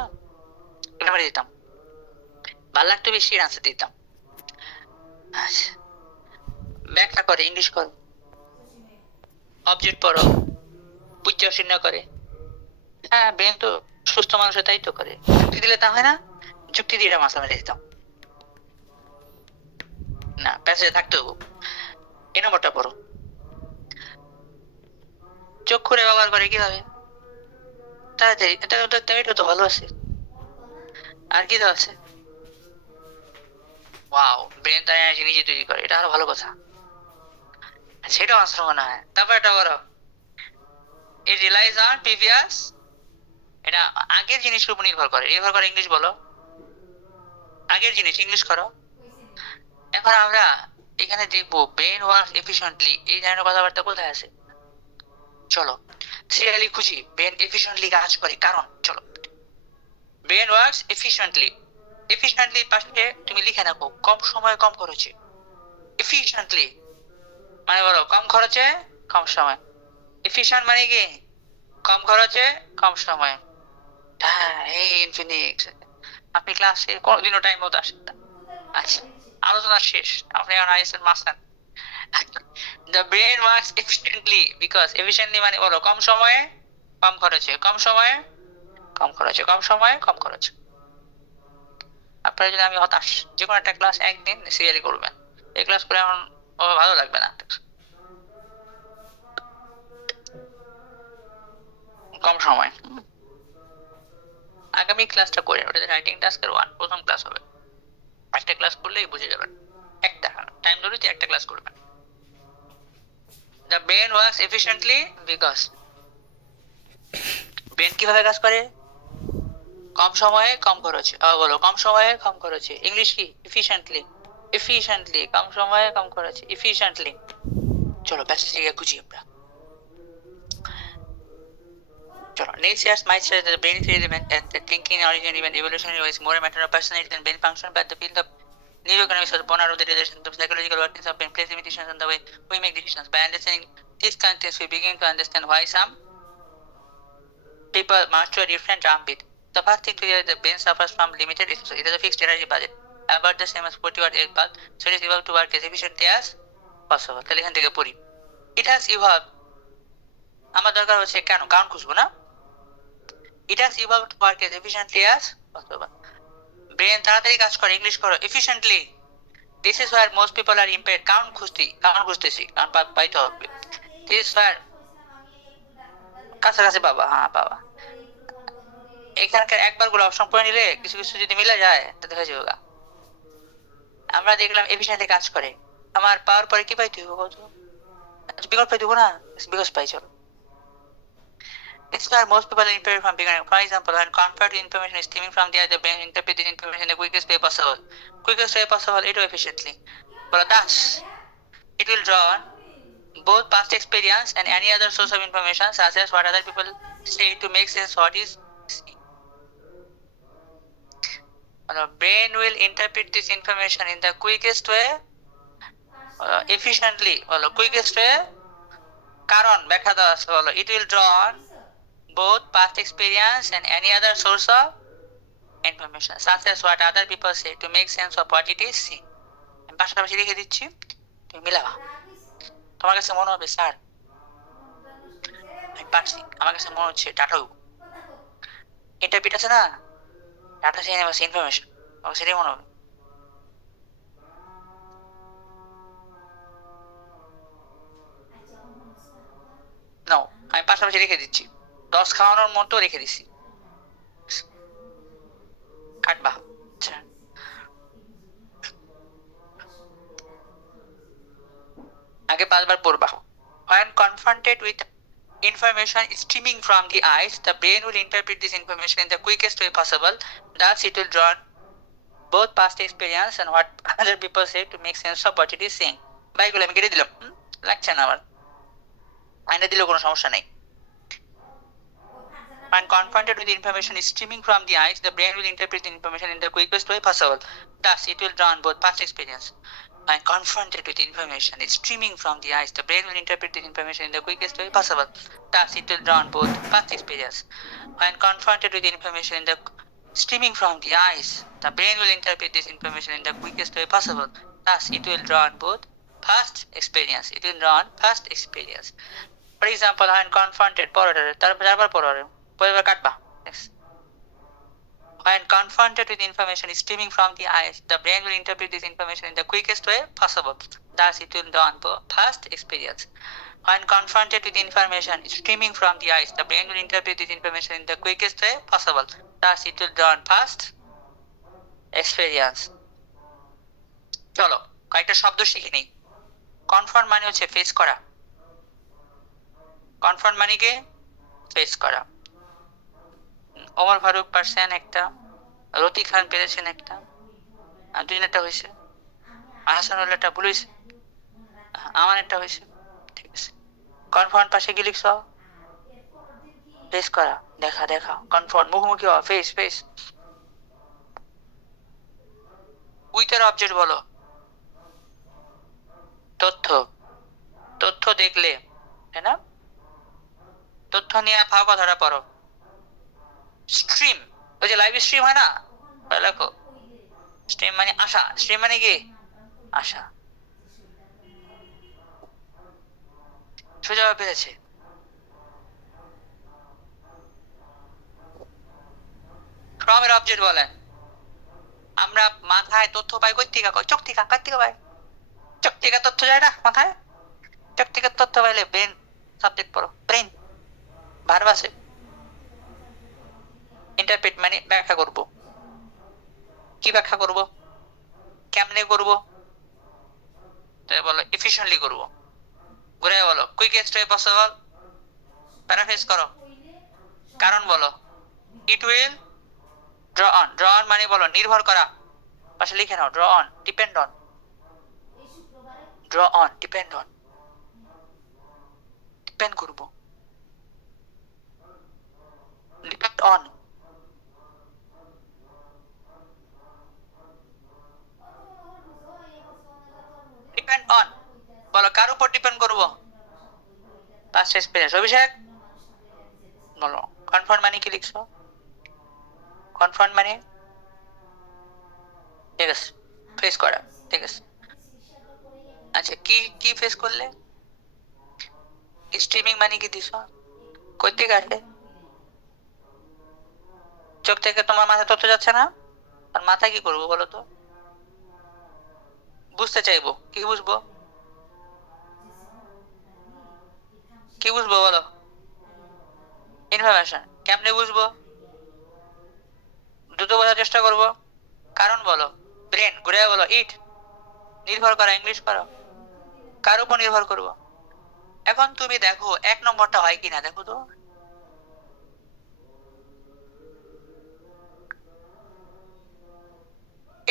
এটা দিতাম, ভালো লাগতো বেশি, আনসার দিতাম। আচ্ছা, ব্যাখ্যা করে, ইংলিশ করো, অবজেক্ট পড়ো, বুঝতে অশীর্ণ করে। হ্যাঁ, ব্রেন তো সুস্থ মানুষের তাই তো করে। যুক্তি দিলে তা হয় না, যুক্তি দিয়ে এটা মাথা মেরে দিতাম না, প্যাসেজে থাকতে হবো। এই নম্বরটা পড়ো, চক্ষুরে ব্যবহার করে কিভাবে? তাড়াতাড়ি, এটা তো ভালো আছে। আর কি দেওয়া আছে? ওয়াও, ব্রেন তার এনার্জি নিজে তৈরি করে, এটা আরো ভালো কথা। সেটাও আনসার মনে হয়। তারপর এটা করো, it relies on previous, এটা আগের জিনিসের উপর নির্ভর করে। নির্ভর করে ইংলিশ বলো, আগের জিনিস ইংলিশ করো। এখন আমরা এখানে দেখবো ব্রেন ওয়ার্কস এফিশিয়েন্টলি, এই ধরনের কথাবার্তা কোথায় আছে? চলো সিরিয়ালি খুঁজি, ব্রেন এফিশিয়েন্টলি কাজ করে কারণ। চলো, ব্রেন ওয়ার্কস এফিশিয়েন্টলি, এফিশিয়েন্টলি পাশে তুমি লিখে রাখো, কম সময়ে কম খরচে। এফিশিয়েন্টলি মানে বলো কম খরচে কম সময়। এফিশিয়েন্ট মানে কি? কম খরচে কম সময়। হ্যাঁ, এই ইনফিনিক্স, আপনি ক্লাসে কোনোদিনও টাইম মতো আসেন না। আচ্ছা, আলোচনা শেষ, আপনি এখন আইসেন master. The brain works efficiently because, efficiently মানে বলো কম সময়ে কম খরচে, কম সময়ে কম খরচে, কম সময়ে কম খরচে। আপনার যদি আমি হতাশ, যে কোনো একটা ক্লাস একদিন সিরিয়ালি করবেন, এই ক্লাস করে আমার ভালো লাগবে না। কম সময়, আগামী ক্লাসটা করে, ওটা রাইটিং টাস্কের 1 প্রথম ক্লাস হবে। একটা ক্লাস করলেই বুঝে যাবেন, একটা টাইম ধরে একটা ক্লাস করবেন। The brain works efficiently because brain কিভাবে কাজ করে? কম সময়ে কম খরচে। বলো, কম সময়ে কম খরচে। ইংলিশ কি? এফিশিয়েন্টলি। এফিশিয়েন্টলি, কম সময়ে কম খরচে, এফিশিয়েন্টলি। চলো প্যাসেজে খুঁজি আমরা। চলো, Nature might say that the brain is element and the thinking origin even evolutionary is more a matter of personality than brain function, but the field of neuroeconomics was born out of the realization of psychological workings of brain place limitations on the way we make decisions. By understanding these contexts, we begin to understand why some people march to a different drumbeat. The first thing to hear is the brain suffers from limited resources. It has a fixed energy budget, about the same as 40-watt egg bulb, so it is able to work as efficiently as possible. তাহলে এখান থেকে পড়ি। It has evolved, আমার দরকার হচ্ছে কেন, কারণ খুঁজবো না। It has evolved to work as efficiently as possible. Brain তাড়াতাড়ি কাজ করে, ইংলিশ করো, efficiently. This is where most people are impaired. কারণ খুঁজতেছি, কারণ পাইতে হবে। This is where কাছাকাছি পাবা, হ্যাঁ পাবা। এখানকার একবার গুলো অপশন করে নিলে কিছু কিছু যদি মিলে যায় তাহলে হয়ে যাবে। আমরা দেখলাম এফিশিয়েন্টলি কাজ করে, আমার পাওয়ার পরে কি পাইতে হবে কত? বিকল্প পাই দেবো না, বিকল্প পাই। চলো, it's where most people are impaired from beginning. For example, when convert information is stemming from the other brain, interpret this information in the quickest way possible. Quickest way possible, it will efficiently. But thus, it will draw on both past experience and any other source of information, such as what other people say, to make sense what is seen. The brain will interpret this information in the quickest way, efficiently, quickest way. কারণ ব্যাখ্যা দেওয়া আছে, বলো, it will draw on both past experience and any other source of information, such as what other people say, to make sense of what it is seen. আমি পাশাপাশি লিখে দিচ্ছি, তুমি মিলাবা। তোমার কাছে মনে হবে স্যার আমি পারছি, আমার কাছে মনে হচ্ছে ডাটা ইন্টারপ্রিট আছে না, ডাটা সিনেমাস ইনফরমেশন, আমার সেটাই মনে হবে। নাও, আমি পাশাপাশি রেখে দিচ্ছি, 10 খাওয়ানোর মতো রেখে দিচ্ছি, কাটবা। আচ্ছা, আগে 5 বার পড়বা। When confronted with information streaming from the eyes, the brain will interpret this information in the quickest way possible. Thus, it will draw both past experience and what other people say to make sense of what it is saying. বাইগুলো আমি কেটে দিলাম, লাগছে না আমার, আইনা দিলেও কোনো সমস্যা নেই। When confronted with information streaming from the eyes, the brain will interpret the information in the quickest way possible. Thus, it will draw on both past experience. When confronted with information streaming from the eyes, the brain will interpret the information in the quickest way possible. Thus, it will draw on both past experience. When confronted with information in the streaming from the eyes, the brain will interpret this information in the quickest way possible. Thus, it will draw on both past experience. It will draw on past experience. For example, when confronted, কাটবা। When confronted with information streaming from the eyes, the brain will interpret this information in the quickest way possible. Thus, it will draw on past experience. When confronted with information streaming from the eyes, the brain will interpret this information in the quickest way possible. Thus, it will draw on past experience. চলো কয়েকটা শব্দ শিখে নিই। Confront মানে হচ্ছে face করা, confront মানে কি ফেস করা। ওমর ফারুক পারছেন একটা, রতি খান পেরেছেন একটা, আর দুজনেরটা হয়েছে, আহসানুল একটা ভুল হয়েছে, আমার একটা হয়েছে, ঠিক আছে। কনফ্রন্ট পাশে কি লিখছ? ফেস করা, দেখা, কনফ্রন্ট মুখোমুখি হওয়া, ফেস। উইথের অবজেক্ট বলো, তথ্য দেখলে, তাই না? তথ্য নিয়ে ফাও কথাটা পড়ো। স্ট্রিম, ওই যে লাইভ স্ট্রিম হয় না, লেখো স্ট্রিম মানে আশা, স্ট্রিম মানে কি আশা। সোজা পেরেছে। ফ্রমের অবজেক্ট বলেন, আমরা মাথায় তথ্য পাই কই থেকে? চোখ থেকে। কার থেকে পাই? চোখ থেকে তথ্য যায় না মাথায়? চোখ থেকে তথ্য পাইলে ব্রেন সাবজেক্ট পড়ো, ব্রেন ভার্ব আছে। ইন্টারপ্রেট মানে ব্যাখ্যা করব। কি ব্যাখ্যা করব? কেমনে করব? তাই বলো এফিশিয়েন্টলি করব। ঘুরে বলো, কুইকেস্ট ওয়ে পসিবল, প্যারাফ্রেজ করো, কারণ বলো। It will draw on, draw on মানে বলো নির্ভর করা, পাশে লিখে নাও, draw on, depend on, draw on, depend on, depend করবো, ডিপেন্ড অন, ডিপেন্ড অন, বলো কার উপর ডিপেন্ড করবো, পাস্ট এক্সপিরিয়েন্স। অভিষেক বলো, কনফার্ম মানে কি লিখছো, কনফার্ম মানে ঠিক আছে, ফেস করা, ঠিক আছে। আচ্ছা কি কি ফেস করলে, স্ট্রিমিং মানে কি দিছো, কই থেকে আসে, চোখ থেকে তোমার মাথায় তথ্য যাচ্ছে না, আর মাথায় কি করবো বলো তো, বুঝতে চাইবো, কি বুঝবো, কি বুঝবো বলো, ইনফরমেশন, কেমনে বুঝবো, দ্রুত বোঝার চেষ্টা করবো, কারণ বলো, ব্রেন, ঘুরে বলো, ইট, নির্ভর করা, ইংলিশ করো, কার উপর নির্ভর করবো। এখন তুমি দেখো 1 নম্বরটা হয় কিনা দেখো তো,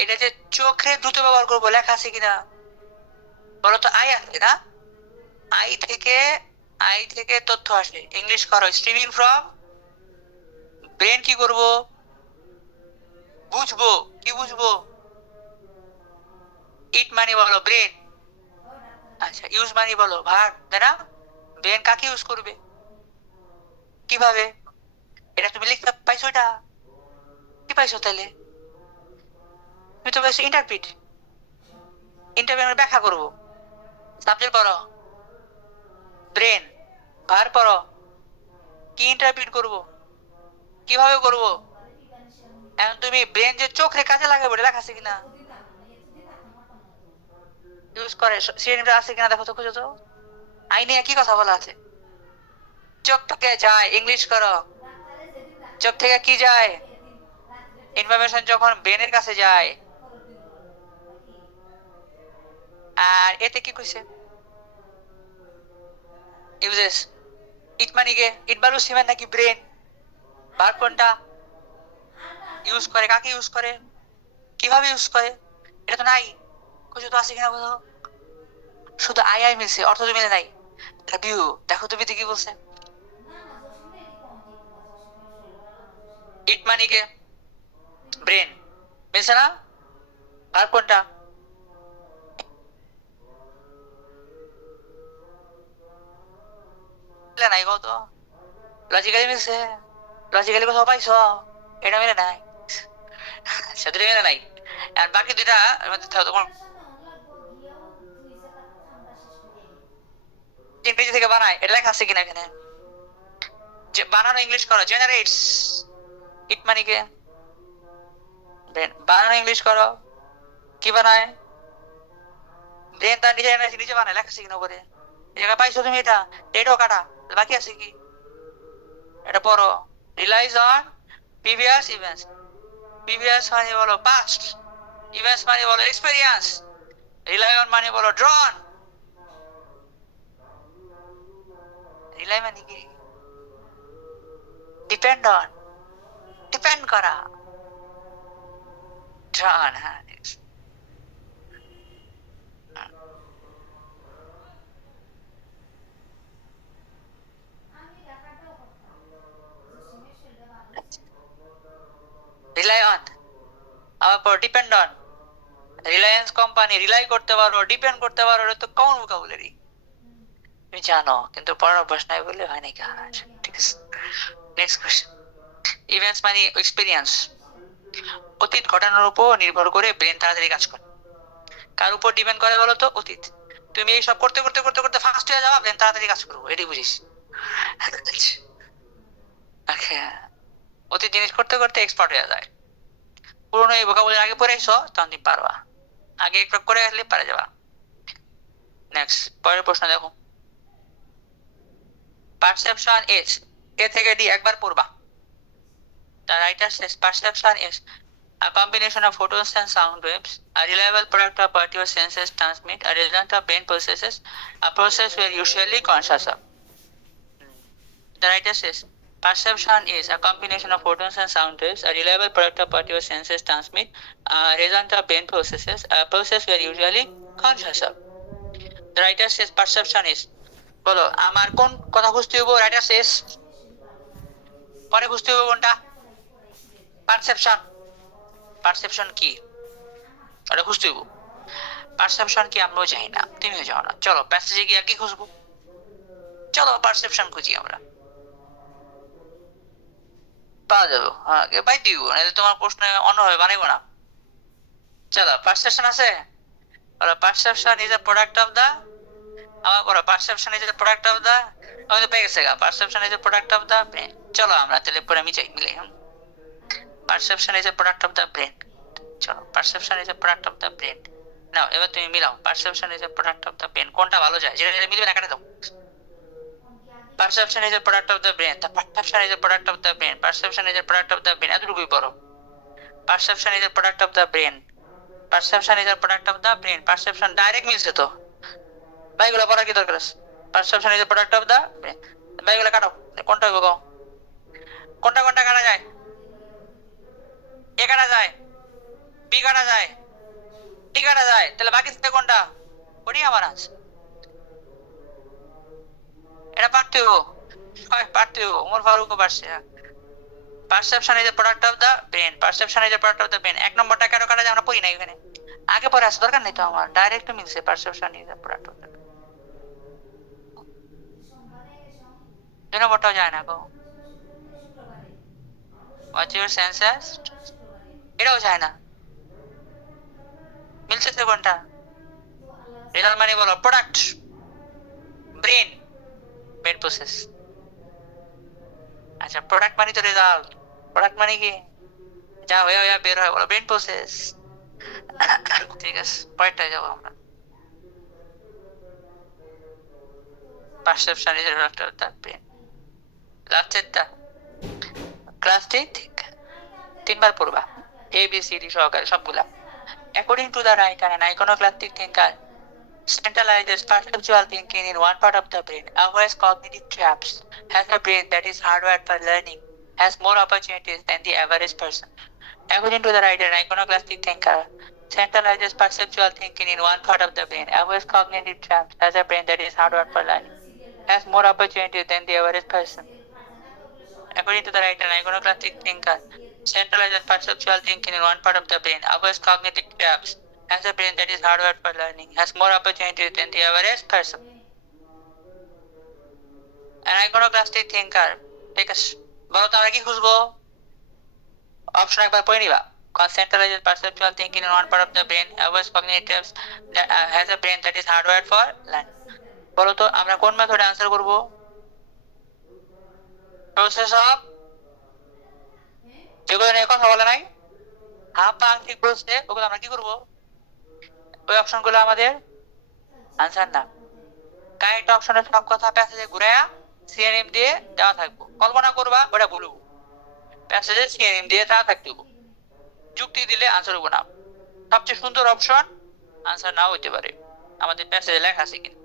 এটা যে চোখে দ্রুত ব্যবহার করবো লেখা আছে কিনা বলো তো, আই আছে না, আই থেকে, আই থেকে তথ্য আসে, ইংলিশ করো, স্ট্রিমিং ফ্রম ব্রেন, কি করব, বুঝবো, কি বুঝবো, ইট মানে বলো ব্রেন, আচ্ছা ইউজ মানে বলো ভার্ব, তাই না, ব্রেন কাকে ইউজ করবে, কিভাবে, এটা তুমি লিখতে পাইছো, এটা কি পাইছো তাহলে, তুমি তো পাইছো ইন্টারপ্রিট, ইন্টারপ্রিট আমরা ব্যাখ্যা করবো, সাবজেক্ট পড়ো, ব্রেন, ভার্ব পড়ো, কি ইন্টারপ্রিট করব, কিভাবে করব। এখন তুমি ব্রেন যে চোখে কাজে লাগাবে ওটা লেখা আছে কিনা, ইউজ করে সিনোনিমটা আছে কিনা দেখো তো, খুঁজো তো, আইনে কি কথা বলা আছে, চোখ থেকে যায়, ইংলিশ করো, চোখ থেকে কি যায়, ইনফরমেশন যখন ব্রেনের কাছে যায়, আর এতে কি কইছে, ইউজেস, ইট মানে কে, ইট বালু সিমেন্ট নাকি ব্রেন, ভার্ব কোনটা, ইউজ করে, কাকে ইউজ করে, কিভাবে ইউজ করে, এটা তো নাই, খুঁজো তো আছে কিনা বুঝো, শুধু আই আই মিলছে, অর্থ তো মিলে নাই, ভিউ দেখো তুমি কি বলছে, ইট মানে কে, ব্রেন, মিলছে না, ভার্ব কোনটা, মিলে নাই কত, লজিক্যালি মিলছে, লজিক্যালি কোথাও পাইছো, এটা মিলে নাই, সেটা মিলে নাই, আর বাকি দুইটা তোমার ইংরেজি থেকে বানায়, এটা লেখা আছে কিনা এখানে, যে বানানো ইংলিশ করো, জেনারেটস, ইট মানে কে, ব্রেন, বানানো ইংলিশ করো, কি বানায়, ব্রেন তার নিজে এনার্জি নিজে বানায়, লেখা আছে কিনা উপরে, এই জায়গায় পাইছো তুমি এটা, এটাও কাটা, বাকি আছে কি, এটা পড়ো, realise on previous events, previous মানে বলো পাস্ট, ইভেন্টস মানে বলো এক্সপেরিয়েন্স, রিলাই অন মানে বলো ড্রন, রিলাই মানে কি, ডিপেন্ড অন, ডিপেন্ড করা, ড্রন, হ্যাঁ রিলাই অন, আবার পর depend on, Reliance company, rely করতে পারো, ডিপেন্ড করতে পারো, এটা তো কমন ভোকাবুলারি, তুমি জানো কিন্তু পড়ার অভ্যাস নাই বলে হয় নাকি, ঠিক আছে। নেক্সট কোশ্চেন, ইভেন্টস মানে এক্সপেরিয়েন্স, অতীত ঘটনার উপর নির্ভর করে ব্রেন তাড়াতাড়ি কাজ করে, কার উপর ডিপেন্ড করে বলো তো, অতীত, তুমি এই সব করতে করতে করতে করতে ফাস্ট হয়ে যাওয়া, ব্রেন তাড়াতাড়ি কাজ করবো, এটাই বুঝিস, অতীত জিনিস করতে করতে এক্সপার্ট হয়ে যায়, পুরোনো এই ভোকাবুলারি আগে পড়ে আইসো তখন তুমি পারবা, আগে একটু করে আসলে পারে যাবা। নেক্সট পরের প্রশ্ন দেখো, পারসেপশন ইজ, এ থেকে ডি একবার পড়বা, the writer Sage perception is A combination of photons and sound waves, a reliable product of what your senses transmit, a result of brain processes, a process we are usually conscious of. The writer says, perception is a combination of photons and sound waves, a reliable product of what your senses transmit, a result of brain processes, a process we are usually conscious of. The writer says, perception is. বলো আমার কোন কথা খুঁজতে হইব? Writer শেষ, পরে খুঁজতে হইব কোনটা? পারসেপশন। পারসেপশন কি ওটা খুঁজতে হইব। পারসেপশন কি আমরাও জানি না, তুমিও জানো না। চলো প্যাসেজে গিয়ে আর কি খুঁজবো? চলো পারসেপশন খুঁজি আমরা, পাওয়া যাবে। হ্যাঁ বাই দিব, নাহলে তোমার প্রশ্ন অন্যভাবে বানাইবো না। চলো পারসেপশন আছে, perception is a product of the, আমার বলো perception is a product of the, আমি তো পেয়ে গেছে গা, perception is a product of the brain. চলো আমরা তাহলে পরে আমি চাই মিলে, perception is a product of the brain. চলো perception is a product of the brain. নাও এবার তুমি মিলাও, perception is a product of the brain, কোনটা ভালো যায়? যেটা যেটা মিলবে না কাটে দাও। Perception is a product of the brain. The perception is a product of the brain. Perception is a product of the brain. এতটুকুই পড়ো। Perception is a product of the brain. Perception is a product of the brain. Perception direct মিলছে তো। ভাইগুলো পড়ার কি দরকার আছে? Perception is a product of the brain. ভাইগুলো কাটো, কোনটা হইব কও? কোনটা কোনটা কাটা যায়? এ কাটা যায়, বি কাটা যায়, ডি কাটা যায়, তাহলে বাকি থাকে কোনটা? ওটাই আমার আছে। এটা পারতে হইব, পারতে হইব। ওমর ফারুকও পারছে। Perception is a product of the brain. Perception is a product of the brain. এক নম্বরটা কেন কাটা যায় আমরা পড়ি না এখানে, আগে পরে আসা দরকার নেই তো আমার, ডাইরেক্ট মিলছে। Perception is a product of the, দুই নম্বরটাও যায় না গো। ওয়াচ ইউর সেন্সেস, এটাও যায় না, মিলছে তো কোনটা? রেজাল্ট মানে বলো প্রোডাক্ট, ব্রেন, ব্রেন প্রসেস। আচ্ছা প্রোডাক্ট মানে তো রেজাল্ট, প্রোডাক্ট মানে কি? যা হয়ে হয়ে বের হয় বলো ব্রেন প্রসেস। ঠিক আছে পরেরটায় যাবো আমরা। Perception is a product of the brain. লাস্টেরটা ক্লাসটি ঠিক তিনবার পড়বা, এ বি সি ডি সহকারে সবগুলা। According to the writer, an iconoclastic thinker centralizes perceptual thinking in one part of the brain, whereas cognitive traps has a brain that is hardwired for learning, has more opportunities than the average person. According to the writer, an iconoclastic thinker centralizes perceptual thinking in one part of the brain, whereas cognitive traps has a brain that is hardwired for learning, has more opportunities than the average person. According to the writer, an iconoclastic thinker centralizes perceptual thinking in one part of the brain, avoids cognitive traps, has a brain that is hardwired for learning, has more opportunities than the average person. An iconoclastic thinker, ঠিক আছে বলো তো আমরা কি খুঁজবো? Option একবার পড়ে নিবা। Centralizes perceptual thinking in one part of the brain, avoids cognitive traps, has a brain that is hardwired for learning. বলো তো আমরা কোন মেথডে আনসার করব? প্রসেস অফ, যেগুলো নিয়ে কথা বলে নাই, হাফ বা আংশিক বলছে, ওগুলো আমরা কি করবো? ওই অপশনগুলো আমাদের আনসার না। কারেক্ট অপশনের সব কথা প্যাসেজে ঘুরায়া সিএনএম দিয়ে দেওয়া থাকবো। কল্পনা করবা ওটা বলবো, প্যাসেজে সিএনএম দিয়ে দেওয়া থাকতে যুক্তি দিলে আনসার হবো না। সবচেয়ে সুন্দর অপশন আনসার নাও হইতে পারে, আমাদের প্যাসেজে লেখা আছে কিনা।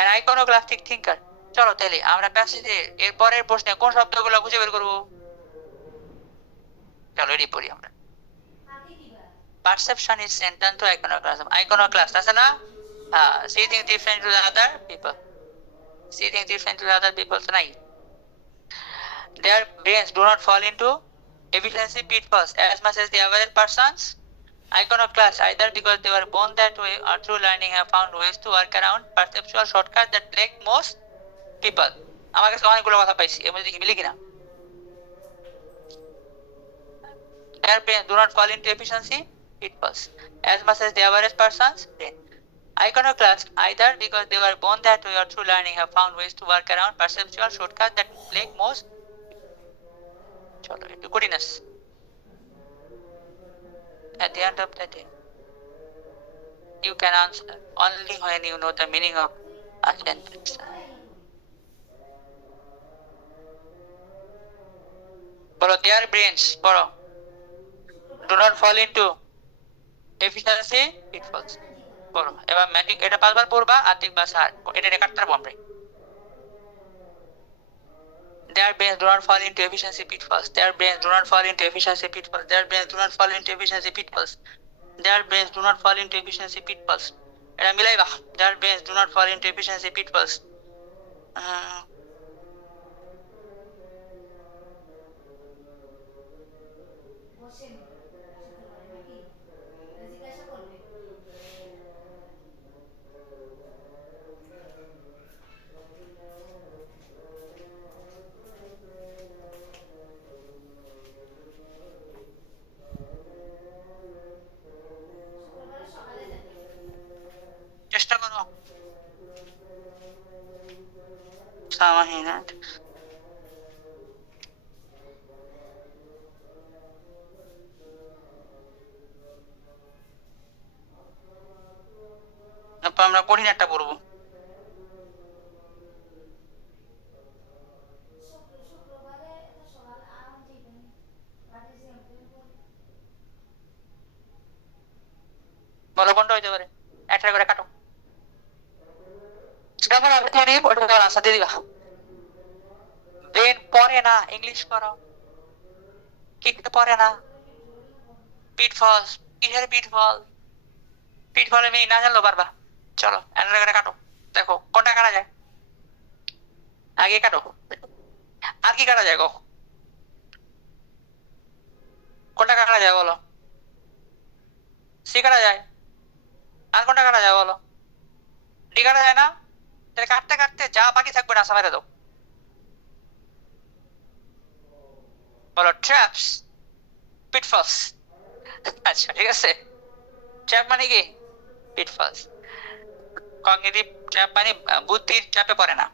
an iconoclastic thinker, চলো তাহলে আমরা প্যাসেজে এর পরের প্রশ্নে কোন শব্দগুলো খুঁজে বের করবো? চলো এটি পড়ি আমরা। Perception is central to iconoclasm. Iconoclast আছে না? হ্যাঁ, see things different to the other people. See things different to the other people তো নাই। Their brains do not fall into efficiency pitfalls as much as the average persons. Iconoclasts, either because they were born that way or through learning have found ways to work around perceptual shortcuts that plague most people. আমার কাছে অনেকগুলো কথা পাইছি, এর মধ্যে দেখি মিলে কিনা। Their brains do not fall into efficiency pitfalls as much as the average person's brain. Iconoclasts, either because they were born that way or through learning have found ways to work around perceptual shortcuts that plague most. চলো একটু কঠিনাস। At the end of the day, you can answer only when you know the meaning of a sentence. বলো their brains, বলো do not fall into efficiency pitfalls. করো এবার magic, এটা 5 বার পড়বা আর দেখবা sir এটা রেকর্ড পারবো আমরা। Their brains do not fall into efficiency pitfalls. Their brains do not fall into efficiency pitfalls. Their brains do not fall into efficiency pitfalls. Their brains do not fall into efficiency pitfalls. এটা মিলাইবা। Their brains do not fall into efficiency pitfalls. চেষ্টা করো। সামাহিনাত তারপর আমরা কঠিন একটা পড়বো। বলো কোনটা হইতে পারে, একটা করে কাটো। আনসার দিয়ে দিবা। ব্রেন পড়ে না, ইংলিশ করো। কিন্তু পড়ে না। পিটফলস, কিসের পিটফল? পিটফলের মিনিং না জানলেও পারবা। চলো একটা করে কাটো, দেখো কোনটা কাটা যায়। আগে কাটো, আর কি কাটা যায় গো? কোনটা কাটা যায় বলো? সি কাটা যায়, আর কোনটা কাটা যায় বলো? ডি কাটা যায় না? তাহলে কাটতে কাটতে যা বাকি থাকবে না সামারে দাও। বলো ট্র্যাপস, পিটফলস। আচ্ছা ঠিক আছে, ট্র্যাপ মানে কি? পিটফলস। কগনিটিভ ট্র্যাপ মানে বুদ্ধির চাপে পড়ে না।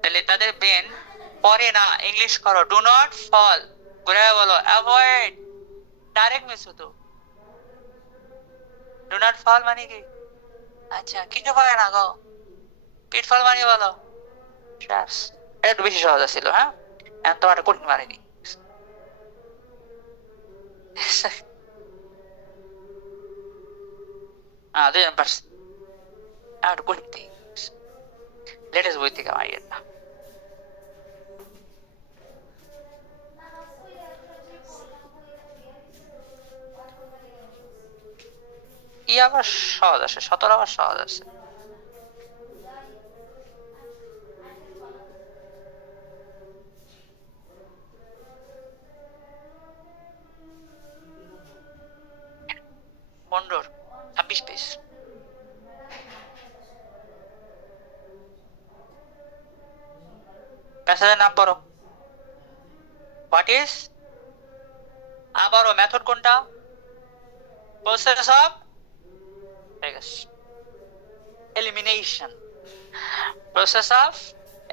তাহলে তাদের ব্রেন পড়ে না, ইংলিশ করো। ডু নট ফল, ঘুরে বলো অ্যাভয়েড, ডাইরেক্ট মিস হতো। ডু নট ফল মানে কি? আচ্ছা কিছু পড়ে না গো। পিটফল মানে বলো ট্র্যাপস। এটা একটু বেশি সহজ ছিল, হ্যাঁ এখন তোমার কঠিন মারিনি। 2 নম্বর একটু কঠিন দিই, লেটেস্ট বই থেকে মারিয়ে না। ই আবার সহজ আছে, 17 আবার সহজ আছে। পনেরোর 26 পেজ। প্যাসেজের নাম পড়ো। হোয়াট ইজ, আবারও মেথড কোনটা? Process of elimination, process of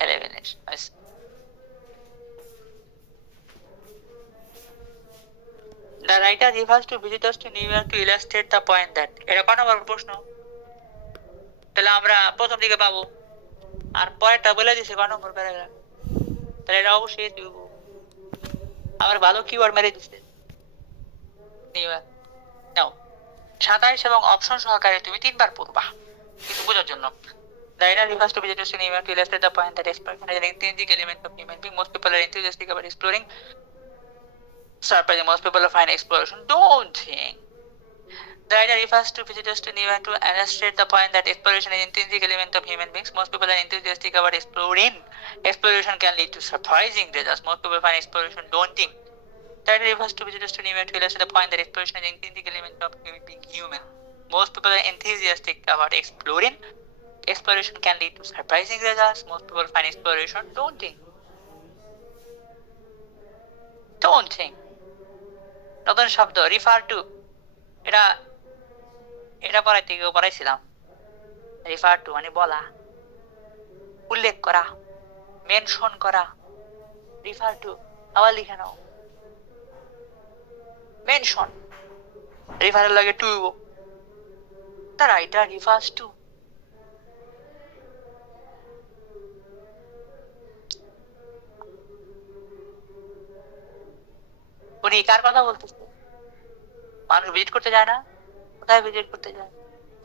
elimination. The writer refers to visitors to New York to illustrate the point that, এটা কত নম্বর প্রশ্ন? তাহলে আমরা প্রথম দিকে পাবো, আর পরেরটা বলে দিছে কত নম্বর প্যারাগ্রাফ, তাহলে এটা অবশ্যই দিব। আবার ভালো কিওয়ার্ড মেরে দিছে নিউ ইয়র্ক। নাও 27 এবং অপশন সহকারে তুমি 3 বার পড়বা কিন্তু বোঝার জন্য। The writer refers to visitors to New York to illustrate the point that exploration is an intrinsic element of human being. Most people are enthusiastic about exploring. Surprising, most people find exploration daunting. The writer refers to visitors to New York to illustrate the point that exploration is an intrinsic element of human beings. Most people are enthusiastic about exploring. Exploration can lead to surprising results. Most people find exploration daunting. The writer refers to visitors to New York to illustrate the point that exploration is an intrinsic element of being human. Most people are enthusiastic about exploring. Exploration can lead to surprising results. Most people find exploration daunting. Daunting. নতুন শব্দ refer to, এটা এটা পড়াইতে গিয়ে পড়াইছিলাম। Refer to মানে বলা, উল্লেখ করা, মেনশন করা। রিফার টু আবার লিখে নাও, মেনশন, রিফারের লাগে two. The writer refers to, উনি কার কথা বলতেছে? মানুষ ভিজিট করতে যায় না? কোথায় ভিজিট করতে যায়?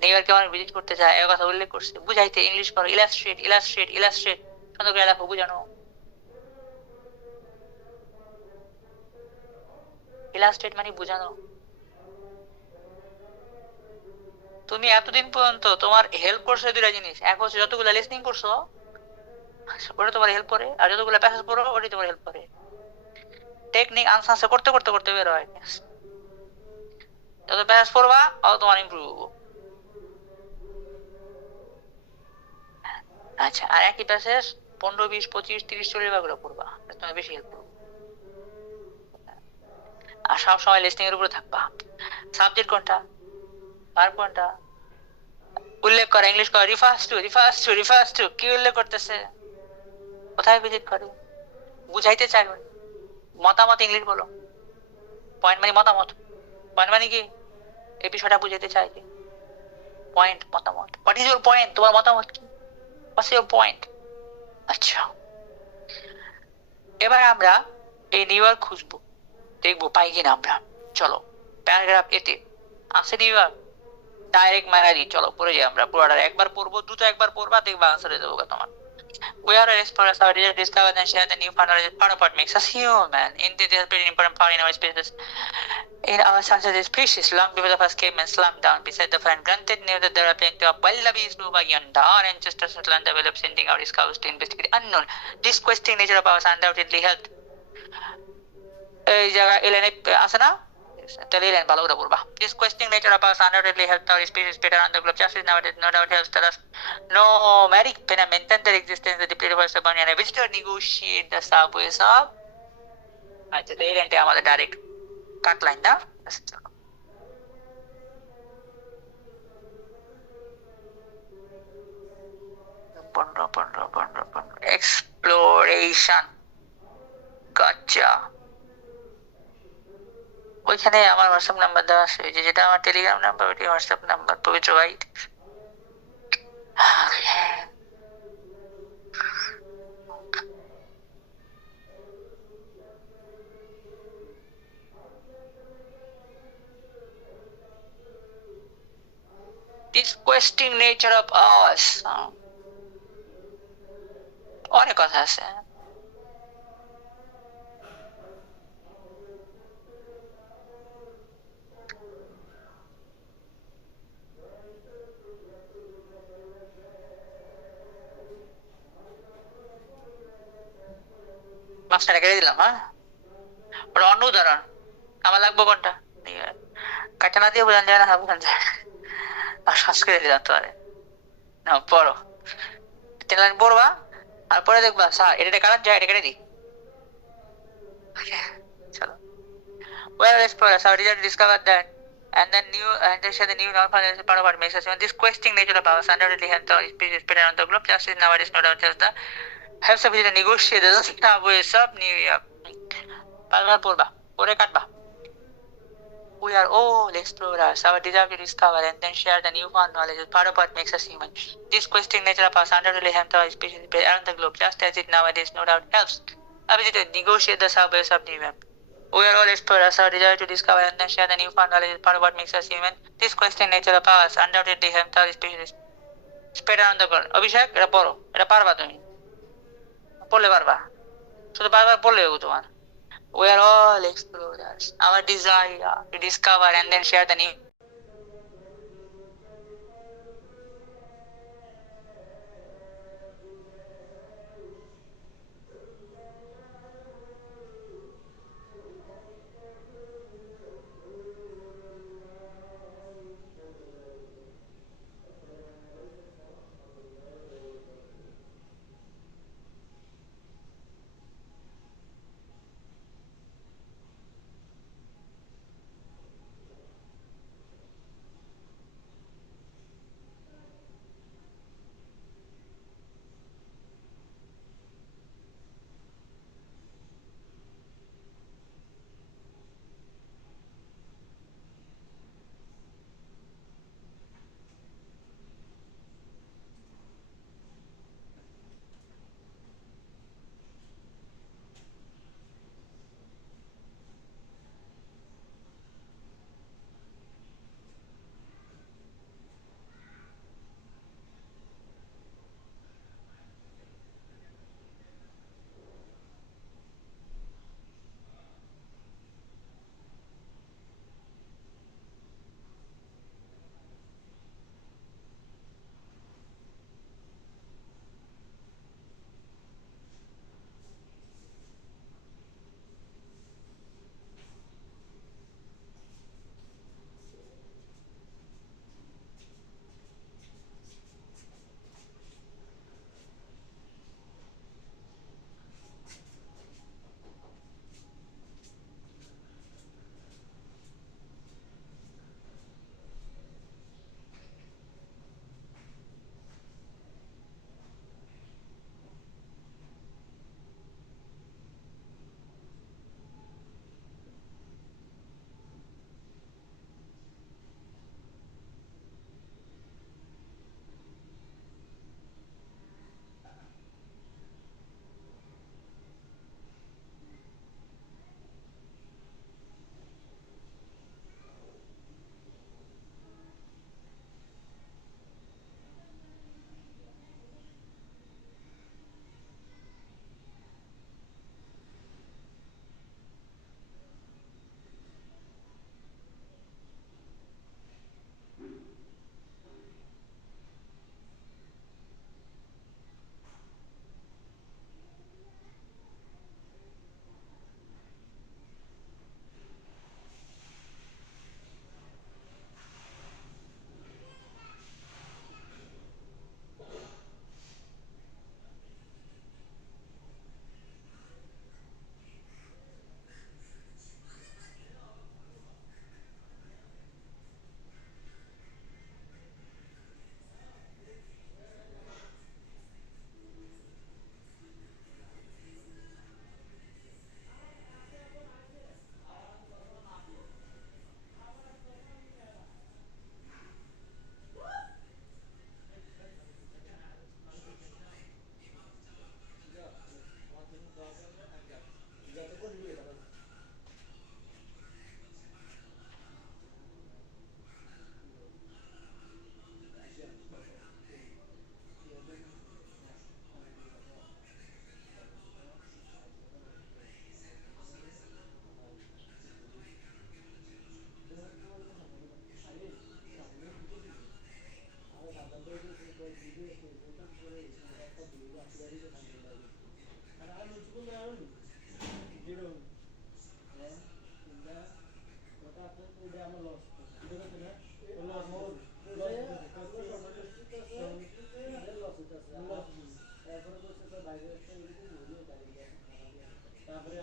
নিউ ইয়র্কে মানুষ ভিজিট করতে যায়, এ কথা উল্লেখ করছে। বুঝাইতে ইংলিশ করো, ইলাস্ট্রেট ইলাস্ট্রেট ইলাস্ট্রেট, সুন্দর করে লেখো, বুঝানো। ইলাস্ট্রেট মানে বুঝানো। তুমি এতদিন পর্যন্ত তোমার হেল্প করছো দুইটা জিনিস, এক হচ্ছে যতগুলো লিসনিং করছো ওটা তোমার হেল্প করে, আর যতগুলো প্যাসেজ পড়ো ওটাই তোমার হেল্প করে। টেকনিক আনসার করতে করতে করতে বের হয়, যত প্যাসেজ পড়বা তত তোমার ইমপ্রুভ হবো। আচ্ছা, আর একই প্যাসেজ 15, 20, 25, 30, 40 বার করে পড়বা, তোমার বেশি হেল্প করবো। আর সবসময় লিসনিং এর উপরে থাকবা। সাবজেক্ট কোনটা, ভার্ব কোনটা, উল্লেখ করা, ইংলিশ করা, refers to refers to refers to, কি উল্লেখ করতেছে, কোথায় ভিজিট করে, বুঝাইতে চাইবে। মতামত ইংলিশ বলো, পয়েন্ট মানে মতামত, পয়েন্ট মানে কি, এই বিষয়টা বুঝাইতে চাইছে। পয়েন্ট মতামত, হোয়াট ইজ ইউর পয়েন্ট, তোমার মতামত কি, হোয়াটস ইউর পয়েন্ট। আচ্ছা, এবার আমরা এই নিউ ইয়র্ক খুঁজবো, দেখবো পাই কিনা আমরা। চলো প্যারাগ্রাফ এতে আছে নিউ ইয়র্ক, ডাইরেক্ট মারারি, চলো পড়ে যাই আমরা পুরোটা, একবার পড়বো, দ্রুত একবার পড়বা, দেখবা আনসার হয়ে যাবো তোমার। We are explorers, our readers discover and share the new found knowledge, part of what makes us human. Indeed, it has been an important part in our species. In our such species, long before the first came and slumped down beside the fire, granted knew that there are plenty of wild beasts who by yonder. Our ancestors settled and developed, sending our scouts to investigate the unknown. This questing nature of ours undoubtedly helped. এই জায়গায় এলেনে আছে না, তাহলে এলেন ভালো করে পড়বা। This questing nature of ours undoubtedly helped our species spread around the globe. Justice nowadays no doubt helps tell us nomadic phenomena maintain their existence in the depleted forests of Borneo and a visitor negotiate the subways of. আচ্ছা, তো এই লাইনটা আমাদের direct কাট line না। পনেরো পনেরো পনেরো পনেরো এক্সপ্লোরেশন, গচ্চা। ওইখানে আমার হোয়াটসঅ্যাপ নাম্বার দেওয়া আছে, ওই যে যেটা আমার টেলিগ্রাম নাম্বার, ওইটি হোয়াটসঅ্যাপ নাম্বার, পবিত্র ভাই। This questing nature of us, অনেক কথা আছে। মাস্টারে কেটে দিলাম, হ্যাঁ, ওটা অন্য উদাহরণ। আমার লাগবে কোনটা, কাটা না দিয়ে বোঝান যায় না, হ্যাঁ বোঝান যায়, আর শ্বাস কেটে দিলাম তো, আরে না পড়ো, 3 লাইন পড়বা, আর পরে দেখবা স্যার এটা কাটার যায়, এটা কেটে দিই। চলো, well explorers, our research discovered that and then they share the new non-final part of what makes us human. This questing nature of ours undoubtedly helped our species spread around the globe. Justice nowadays no doubt helps the ability to negotiate the subways of New York. বারবার পড়বা, পরে কাটবা। We are all explorers. Our desire to discover and then share the newfound knowledge is part of what makes us human. This questing nature of us undoubtedly helped our species spread around the globe, just as it nowadays no doubt helps our ability to negotiate the subways of New York. We are all explorers. Our desire to discover and then share the newfound knowledge is part of what makes us human. This questing nature of ours undoubtedly helped our species spread around the world. অভিষেক, এটা পড়ো, এটা পারবা তুমি, পড়লে পারবা, শুধু বারবার পড়লে হবে তোমার। We are all explorers. Our desire to discover and then share the new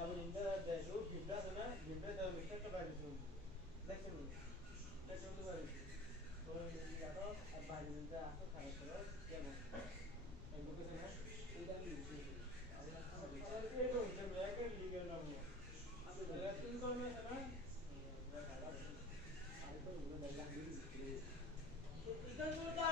তারপর ইন্টার দেখো ভিডিও আছে না ভিডিও দাও একটা বাইরে শুনুন দেখছেন এটা শুনতে পারিস ওই দেখো আর বাইরে যা আছে খারাপ করো কেমন এই বুঝছেন না এটা আমি বুঝছি আর এই তো যে ব্যাকে লিখে নাও আমি রেটিং করবে না আর তো উড়ে লাগবে এটা